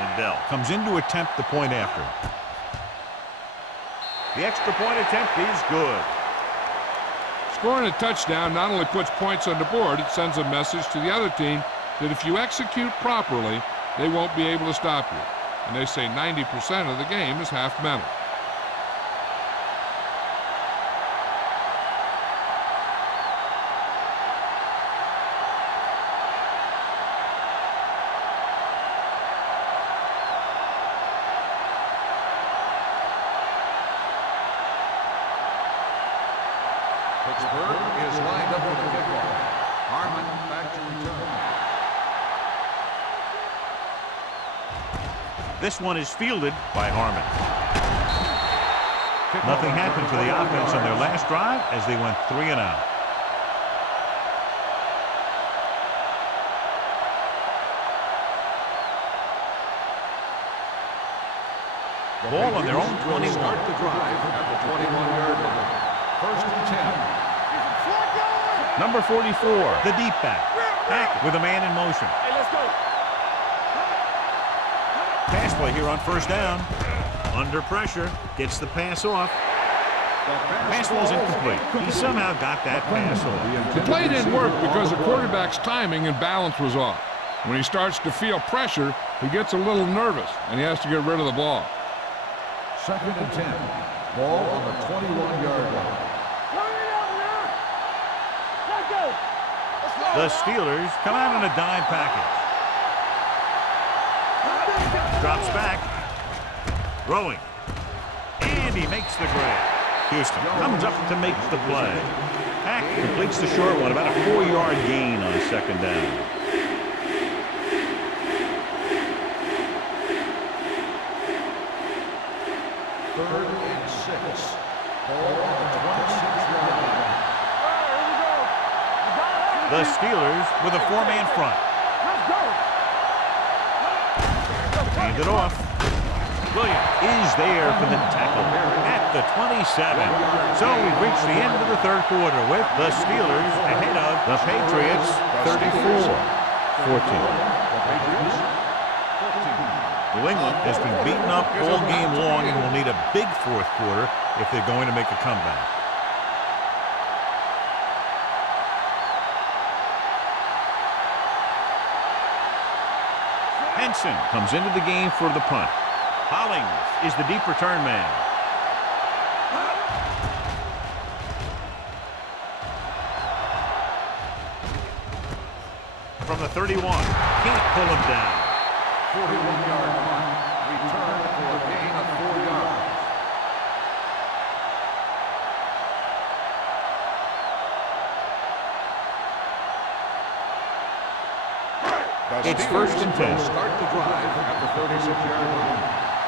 And Bell comes in to attempt the point after. The extra point attempt is good. Scoring a touchdown not only puts points on the board, it sends a message to the other team that if you execute properly, they won't be able to stop you. And they say 90% of the game is half mental. Pittsburgh is lined up for the kickoff. Harmon back to return. This one is fielded by Harmon. Nothing happened for the offense on their last drive as they went 3 and out. Ball on their own 21. Start the drive at the 21-yard line. First and 10. Number 44, the deep back. Back with a man in motion. Hey, let's go. Pass play here on first down. Under pressure. Gets the pass off. Pass was incomplete. He somehow got that pass off. The play didn't work because the quarterback's timing and balance was off. When he starts to feel pressure, he gets a little nervous, and he has to get rid of the ball. Second and 10. Ball on the 21-yard line. The Steelers come out in a dime package. Drops back. Throwing. And he makes the grab. Houston comes up to make the play. Hack completes the short one, about a 4-yard gain on second down. Third and 6. Ball on the 26-yard line. The Steelers with a 4-man front. hand it off. Williams is there for the tackle at the 27. So we've reached the end of the third quarter with the Steelers ahead of the Patriots 34-14. New England has been beaten up all game long and will need a big fourth quarter if they're going to make a comeback. Henson comes into the game for the punt. Hollings is the deep return man. From the 31, can't pull him down. 41-yard punt, return for a gain of 4 yards. It's first and 10. Start the drive at the 36-yard line.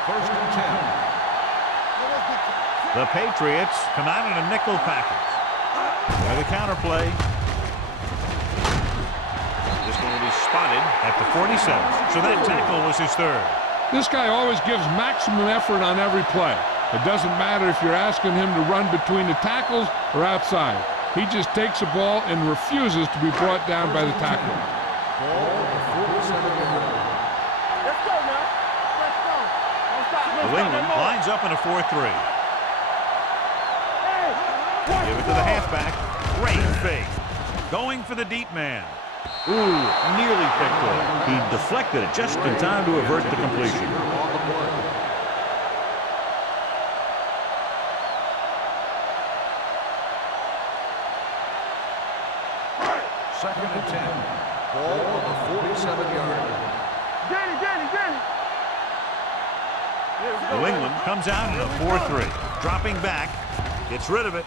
First and 10. The Patriots come out in a nickel package. By the counter play. This one will be spotted at the 47. So that tackle was his third. This guy always gives maximum effort on every play. It doesn't matter if you're asking him to run between the tackles or outside. He just takes the ball and refuses to be brought down by the tackle. Let's go now. Let's go. Don't stop. New England lines up in a 4-3. Give it to the halfback. Great fake. Going for the deep man. Ooh, nearly picked off. He deflected it just in time to avert the completion. Second and 10. Ball on the 47-yard line. Danny. New England comes out in a 4-3. Dropping back. Gets rid of it.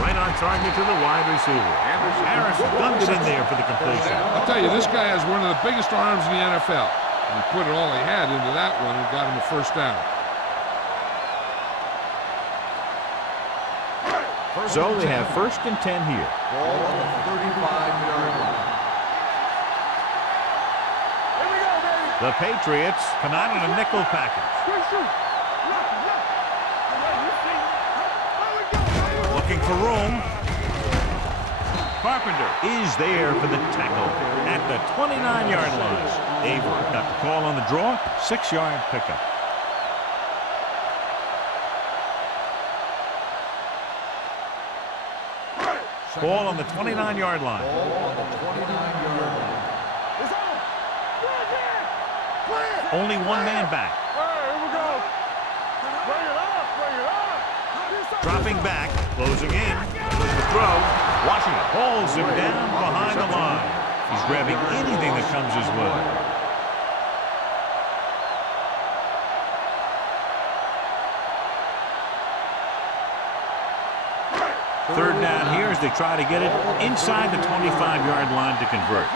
Right on target to the wide receiver. Harris dunked it in there for the completion. I'll tell you, this guy has one of the biggest arms in the NFL. He put all he had into that one and got him a first down. So they have first and 10 here. Ball on the 35-yard line. Here we go, baby. The Patriots come out in a nickel package. Looking for room. Carpenter is there for the tackle at the 29-yard line. Avery got the call on the draw, 6-yard pickup. Ball on the 29-yard line. Ball on the 29-yard line. It's on. Clear. Only one man back. All right, here we go. Bring it up. Dropping back, closing in. The throw. Washington hauls him down behind the line. He's grabbing anything that comes his way. Third down here as they try to get it inside the 25-yard line to convert.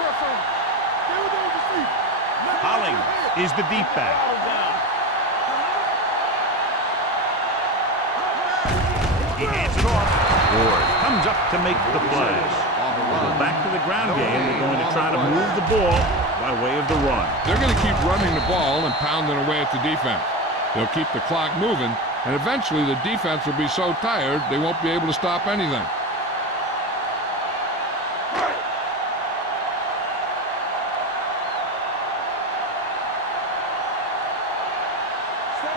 Hollings is the deep back. He hands it off. Ward comes up to make the play. Back to the ground game. They're going to try to move the ball by way of the run. They're going to keep running the ball and pounding away at the defense. They'll keep the clock moving, and eventually the defense will be so tired they won't be able to stop anything.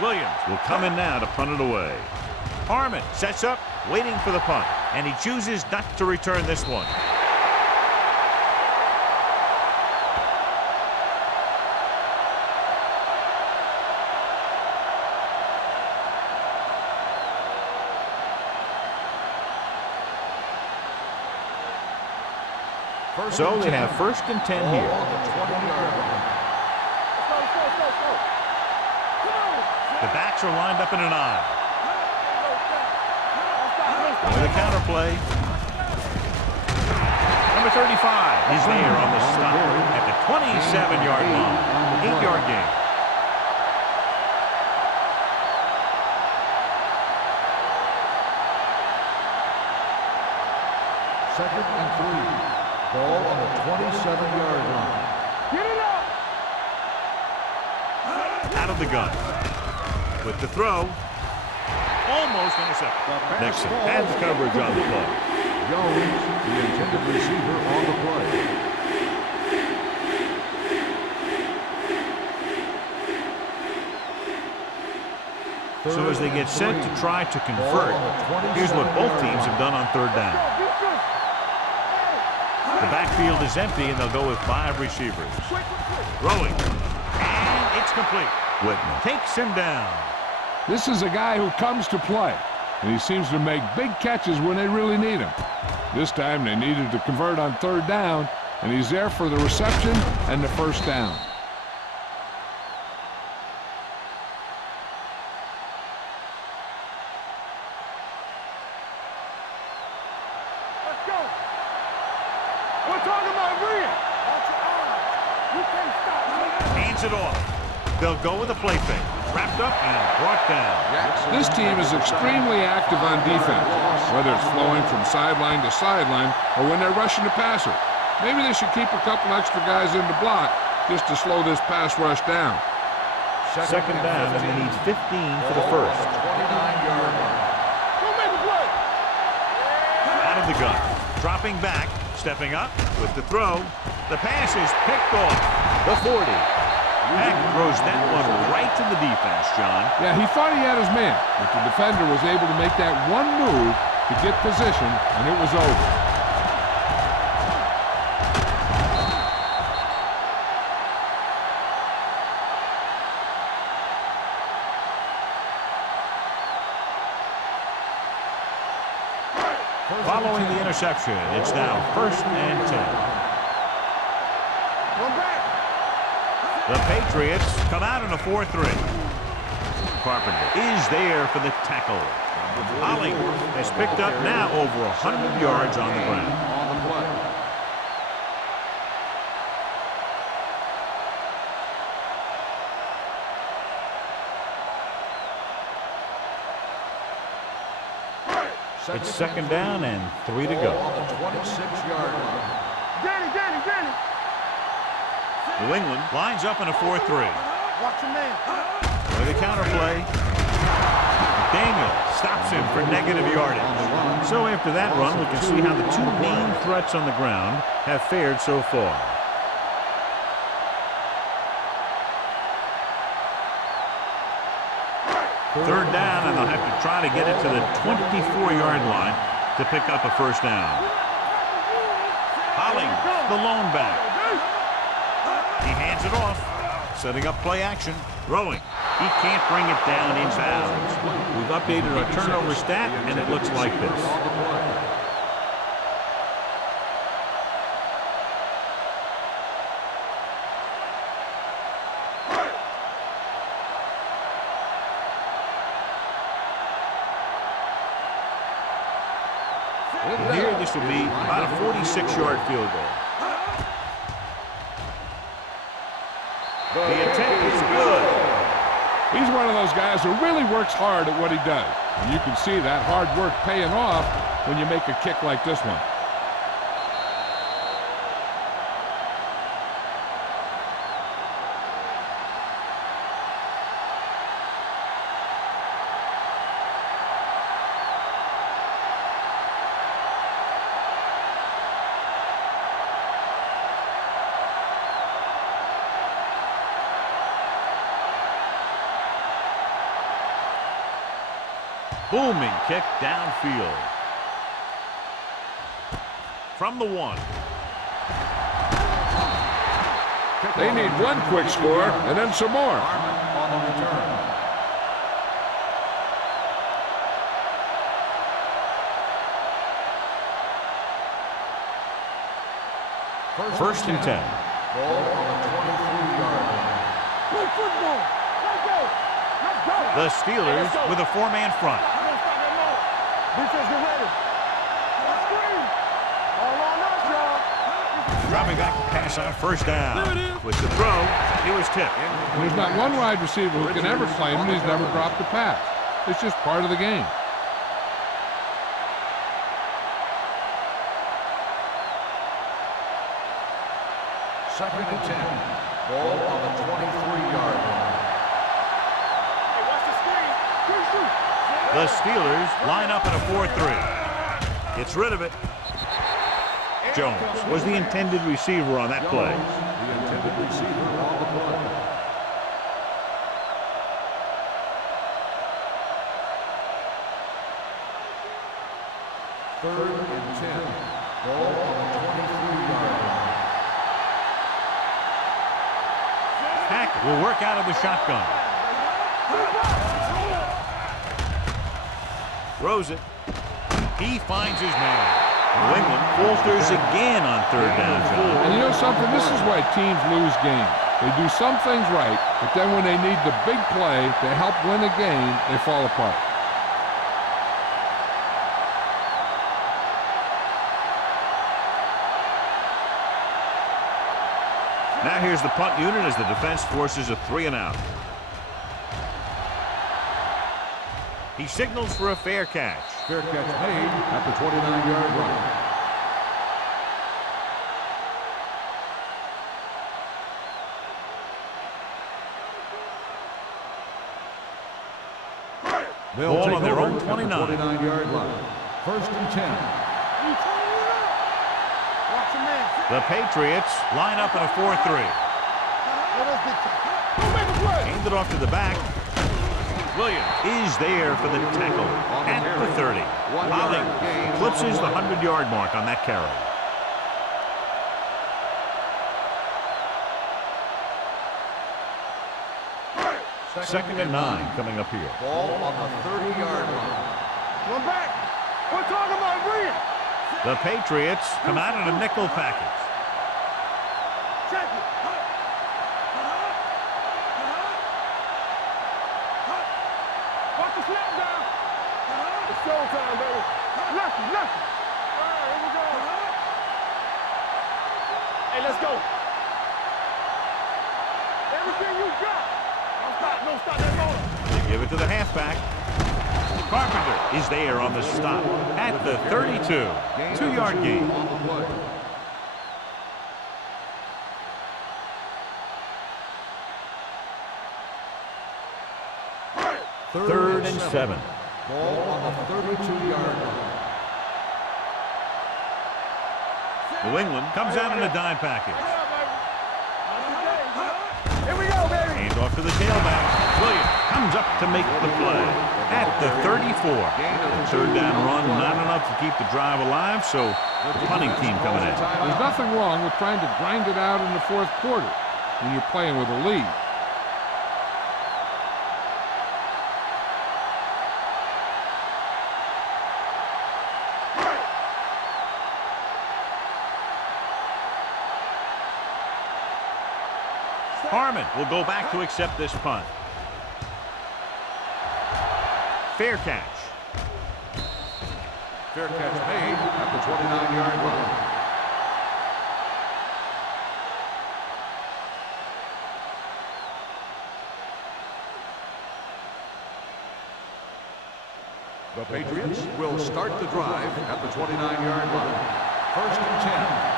Williams will come in now to punt it away. Harmon sets up, waiting for the punt, and he chooses not to return this one. So they have first and 10 here. The backs are lined up in an eye. With a counter play. Number 35 is there on the stop at the 27-yard line. 8-yard gain. Second and 3. Ball on the 27-yard line. Get it up. out of the gun. With the throw. Almost intercepted. Nixon adds coverage on the play. Jones, the intended receiver on the play. So as they get set to try to convert, here's what both teams have done on third down. The backfield is empty, and they'll go with 5 receivers. Throwing. And it's complete. Whitman takes him down. This is a guy who comes to play, and he seems to make big catches when they really need him. This time they needed to convert on third down, and he's there for the reception and the first down. Let's go. We're talking about agreeing. You can't stop me. Hands it off. They'll go with a play fake. Wrapped up and brought down. This team is extremely active on defense, whether it's flowing from sideline to sideline or when they're rushing the passer. Maybe they should keep a couple extra guys in the block just to slow this pass rush down. Second down, and they need 15 for the first. 29-yard line. Go make a play. Out of the gun. Dropping back. Stepping up with the throw. The pass is picked off. The 40. Peck throws that one right to the defense, John. Yeah, he thought he had his man, but the defender was able to make that one move to get position, and it was over. Following the interception, it's now 1st and 10. Run back. The Patriots come out in a 4-3. Carpenter is there for the tackle. Holling has picked up now over 100 yards on the ground. On the play. It's second down and 3 to go. On the 26-yard line. Danny. New England lines up in a 4-3. Watch your man. With a counterplay. Daniel stops him for negative yardage. So after that run, we can see how the 2 main threats on the ground have fared so far. Third down, and they'll have to try to get it to the 24-yard line to pick up a first down. Holling, the lone back. He hands it off, setting up play action. Throwing. He can't bring it down in bounds. We've updated our turnover stat, and it looks like this. And here, this will be about a 46-yard field goal. The attempt is good. He's one of those guys who really works hard at what he does. And you can see that hard work paying off when you make a kick like this one. Booming kick downfield. From the 1. They need one quick score and then some more. On the return. First and 10. Ball on the 23-yard line. Play football. Let's go. Let's go. The Steelers with a 4-man front. Defense, get ready. Screen. All on us, y'all. Dropping back to pass on first down. With the throw, he was tipped. There's not one wide receiver who can ever claim he's never dropped a pass. It's just part of the game. Second and 10. Ball on the 23-yard line. The Steelers line up in a 4-3. Gets rid of it. Jones was the intended receiver on that play. The intended receiver on the play. Third and 10. Ball on the 23-yard line. Hackett will work out of the shotgun. Throws it. He finds his man. New England falters again on third down, John. And you know something? This is why teams lose games. They do some things right, but then when they need the big play to help win a game, they fall apart. Now here's the punt unit as the defense forces a 3-and-out. He signals for a fair catch. Fair catch made at the 29-yard line. They'll Ball take on their over own at the 29. 29-yard line. First and 10. The Patriots line up in a 4-3. Hand it off to the back. Williams is there for the tackle at the 30. Holly eclipses the 100-yard mark on that carry. Second and 9 coming up here. Ball on the 30-yard line. One back. We're talking about bringing. The Patriots come out in a nickel package. Check it. Watch the snap down. It's showtime, baby. Lucky. All right, here we go. Hey, let's go. Everything you got. Don't stop that motor. They give it to the halfback. Carpenter is there on the stop at the 32. 2-yard gain. On the play. Third and 7. Ball on the 32-yard line. New England comes out in a dime package. Here we go, baby. Hands off to the tailback. Williams comes up to make the play at the 34. The third down run, not enough to keep the drive alive, so the punting team coming in. There's nothing wrong with trying to grind it out in the fourth quarter when you're playing with a lead. Harmon will go back to accept this punt. Fair catch. Fair catch made at the 29-yard line. The Patriots will start the drive at the 29-yard line. First and 10.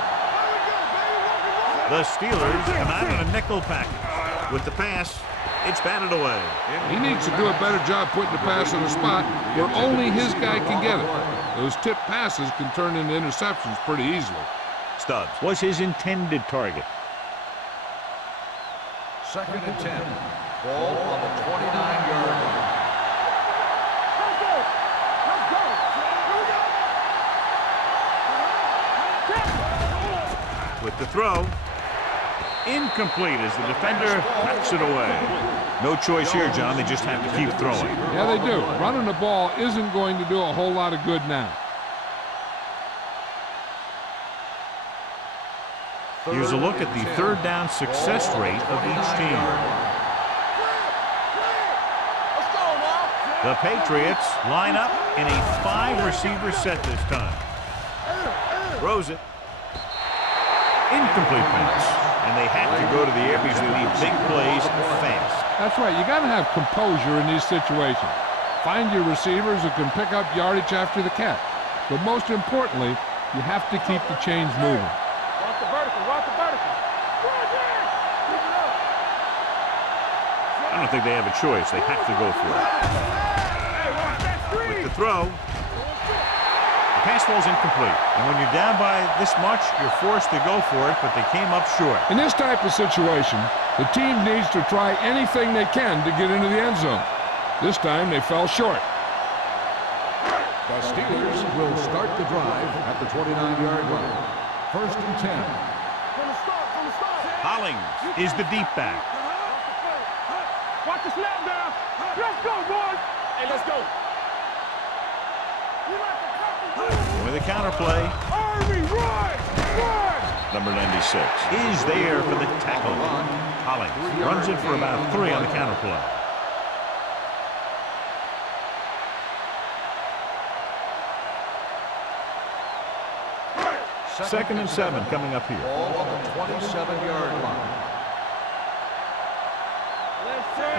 The Steelers come out in a nickel package. With the pass, it's batted away. He needs to do a better job putting the pass on a spot where only his guy can get it. Those tip passes can turn into interceptions pretty easily. Stubbs was his intended target. Second and 10. Ball on the 29-yard line. With the throw, incomplete as the defender knocks it away. No choice here, John. They just have to keep throwing. Yeah, they do. Running the ball isn't going to do a whole lot of good now. Here's a look at the third down success rate of each team. The Patriots line up in a 5-receiver set this time. Throws it. Incomplete pass. And they have to go to the air because they need big plays fast. That's right. You got to have composure in these situations. Find your receivers who can pick up yardage after the catch. But most importantly, you have to keep the chains moving. Watch the vertical. Watch the vertical. Keep it up. I don't think they have a choice. They have to go for it. Hey, watch that throw. The pass falls incomplete. And when you're down by this much, you're forced to go for it, but they came up short. In this type of situation, the team needs to try anything they can to get into the end zone. This time they fell short. The Steelers will start the drive at the 29-yard line. 1st and 10. From the start. Hollings is the deep back. Watch the snap down. Let's go, boys. Hey, let's go. With a counter play, Army, run! number 96 is there for the tackle. Hollings runs it for about 3 on the counter play. Second and 7 coming up here. Ball on the 27-yard line.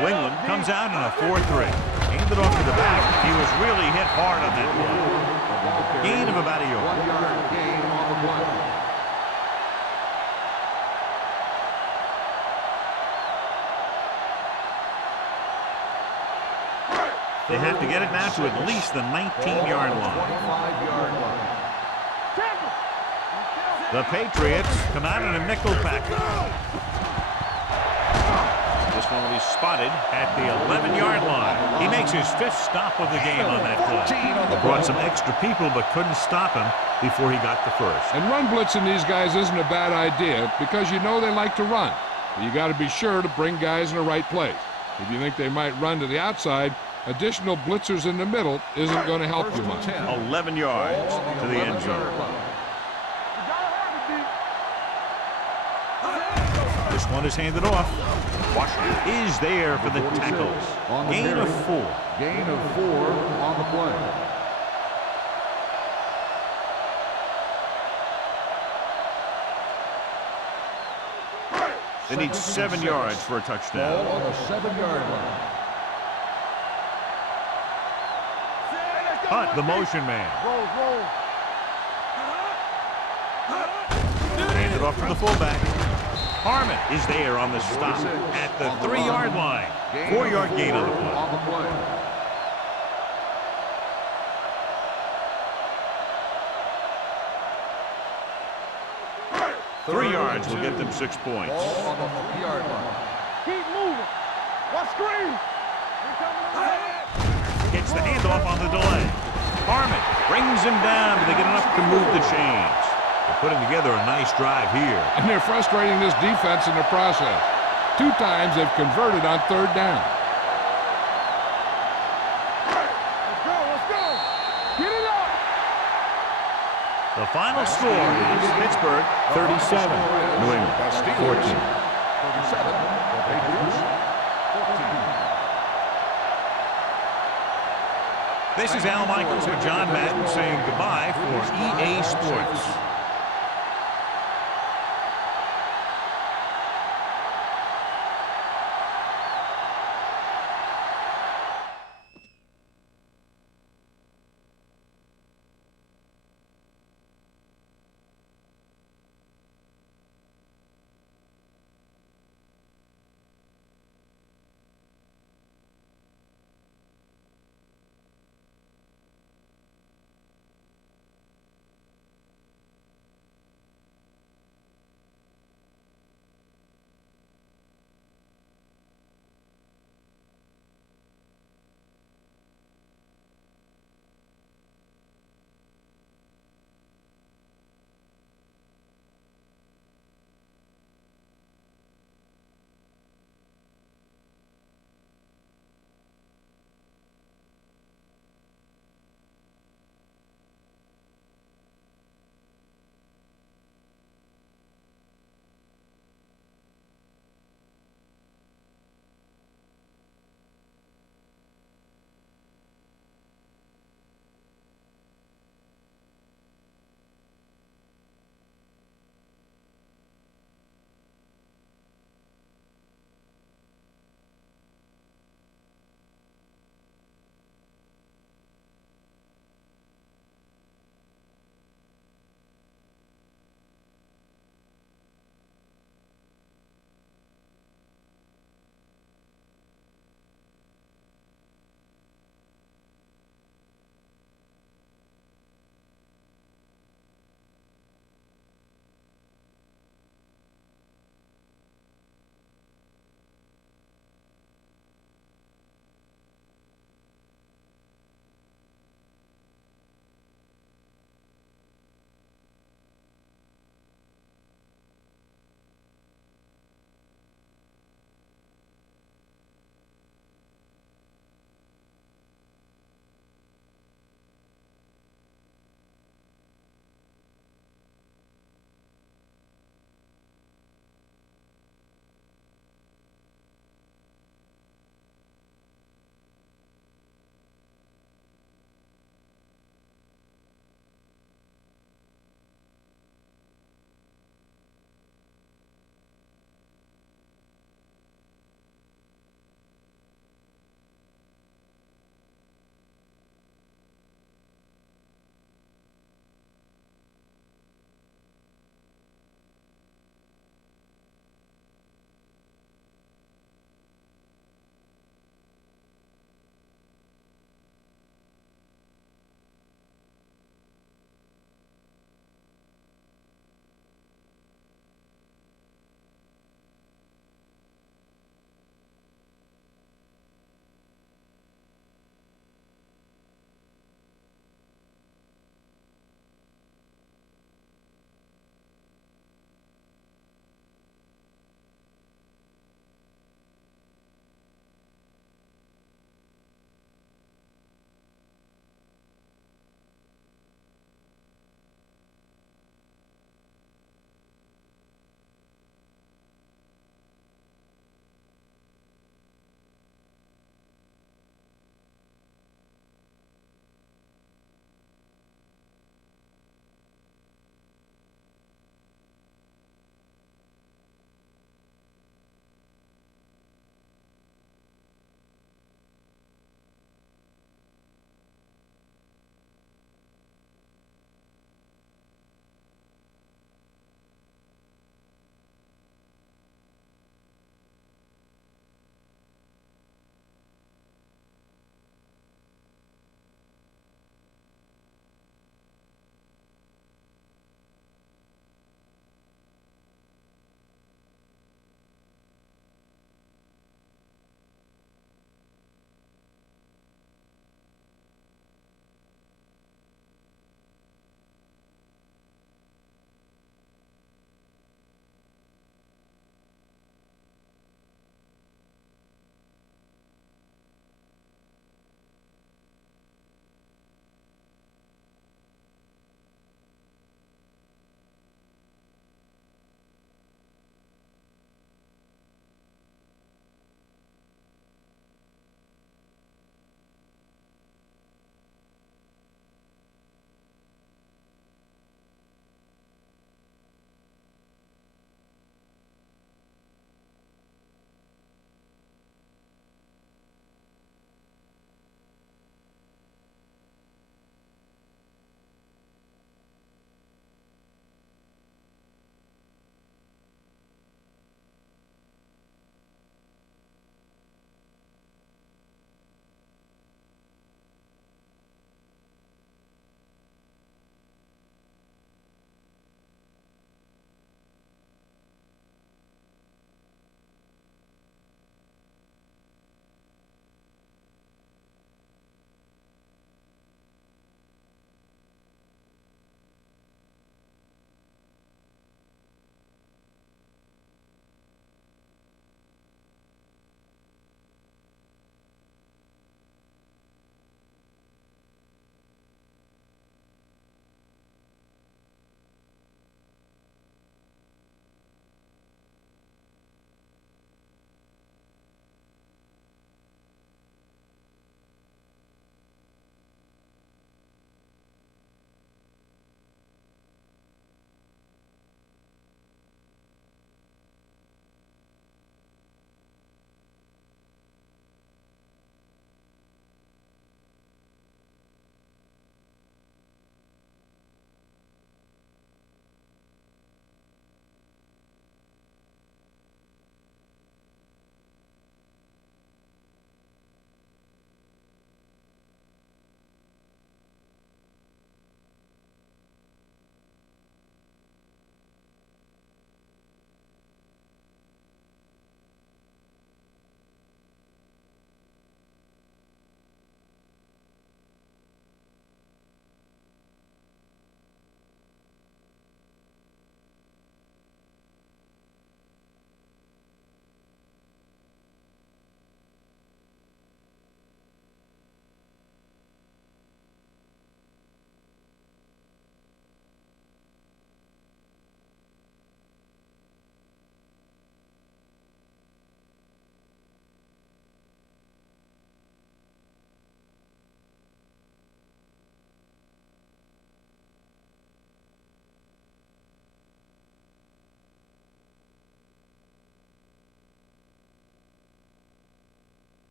New England comes out in a 4-3. Aimed it off to the back. He was really hit hard on that play. Gain of about a yard. 1-yard gain on the play. They have to get it now to at least the 19-yard line. 25-yard line. The Patriots come out in a nickel package. This one will be spotted at the 11-yard line. He makes his 5th stop of the game on that play. They brought some extra people but couldn't stop him before he got the first. And run blitzing these guys isn't a bad idea because you know they like to run. But you got to be sure to bring guys in the right place. If you think they might run to the outside, additional blitzers in the middle isn't going to help you much. 11 yards to the end zone. This one is handed off. Washington is there for the tackles. Gain of 4. Gain of 4 on the play. They need 7 yards for a touchdown. Ball on the 7-yard line. Hunt, the motion man. Handed off to the fullback. Harmon is there on the stop at the 3-yard line. 4-yard gain on the play. 3 yards will get them 6 points. Ball on the 3-yard line. Keep moving. Watch screen. Gets the handoff on the delay. Harmon brings him down, but they get enough to move the chains. They're putting together a nice drive here. And they're frustrating this defense in the process. 2 times they've converted on 3rd down. Let's go. Get it up. The final score is Pittsburgh 37, New England 14. 37, the Patriots 14. This is Al Michaels with John Madden saying goodbye for EA Sports.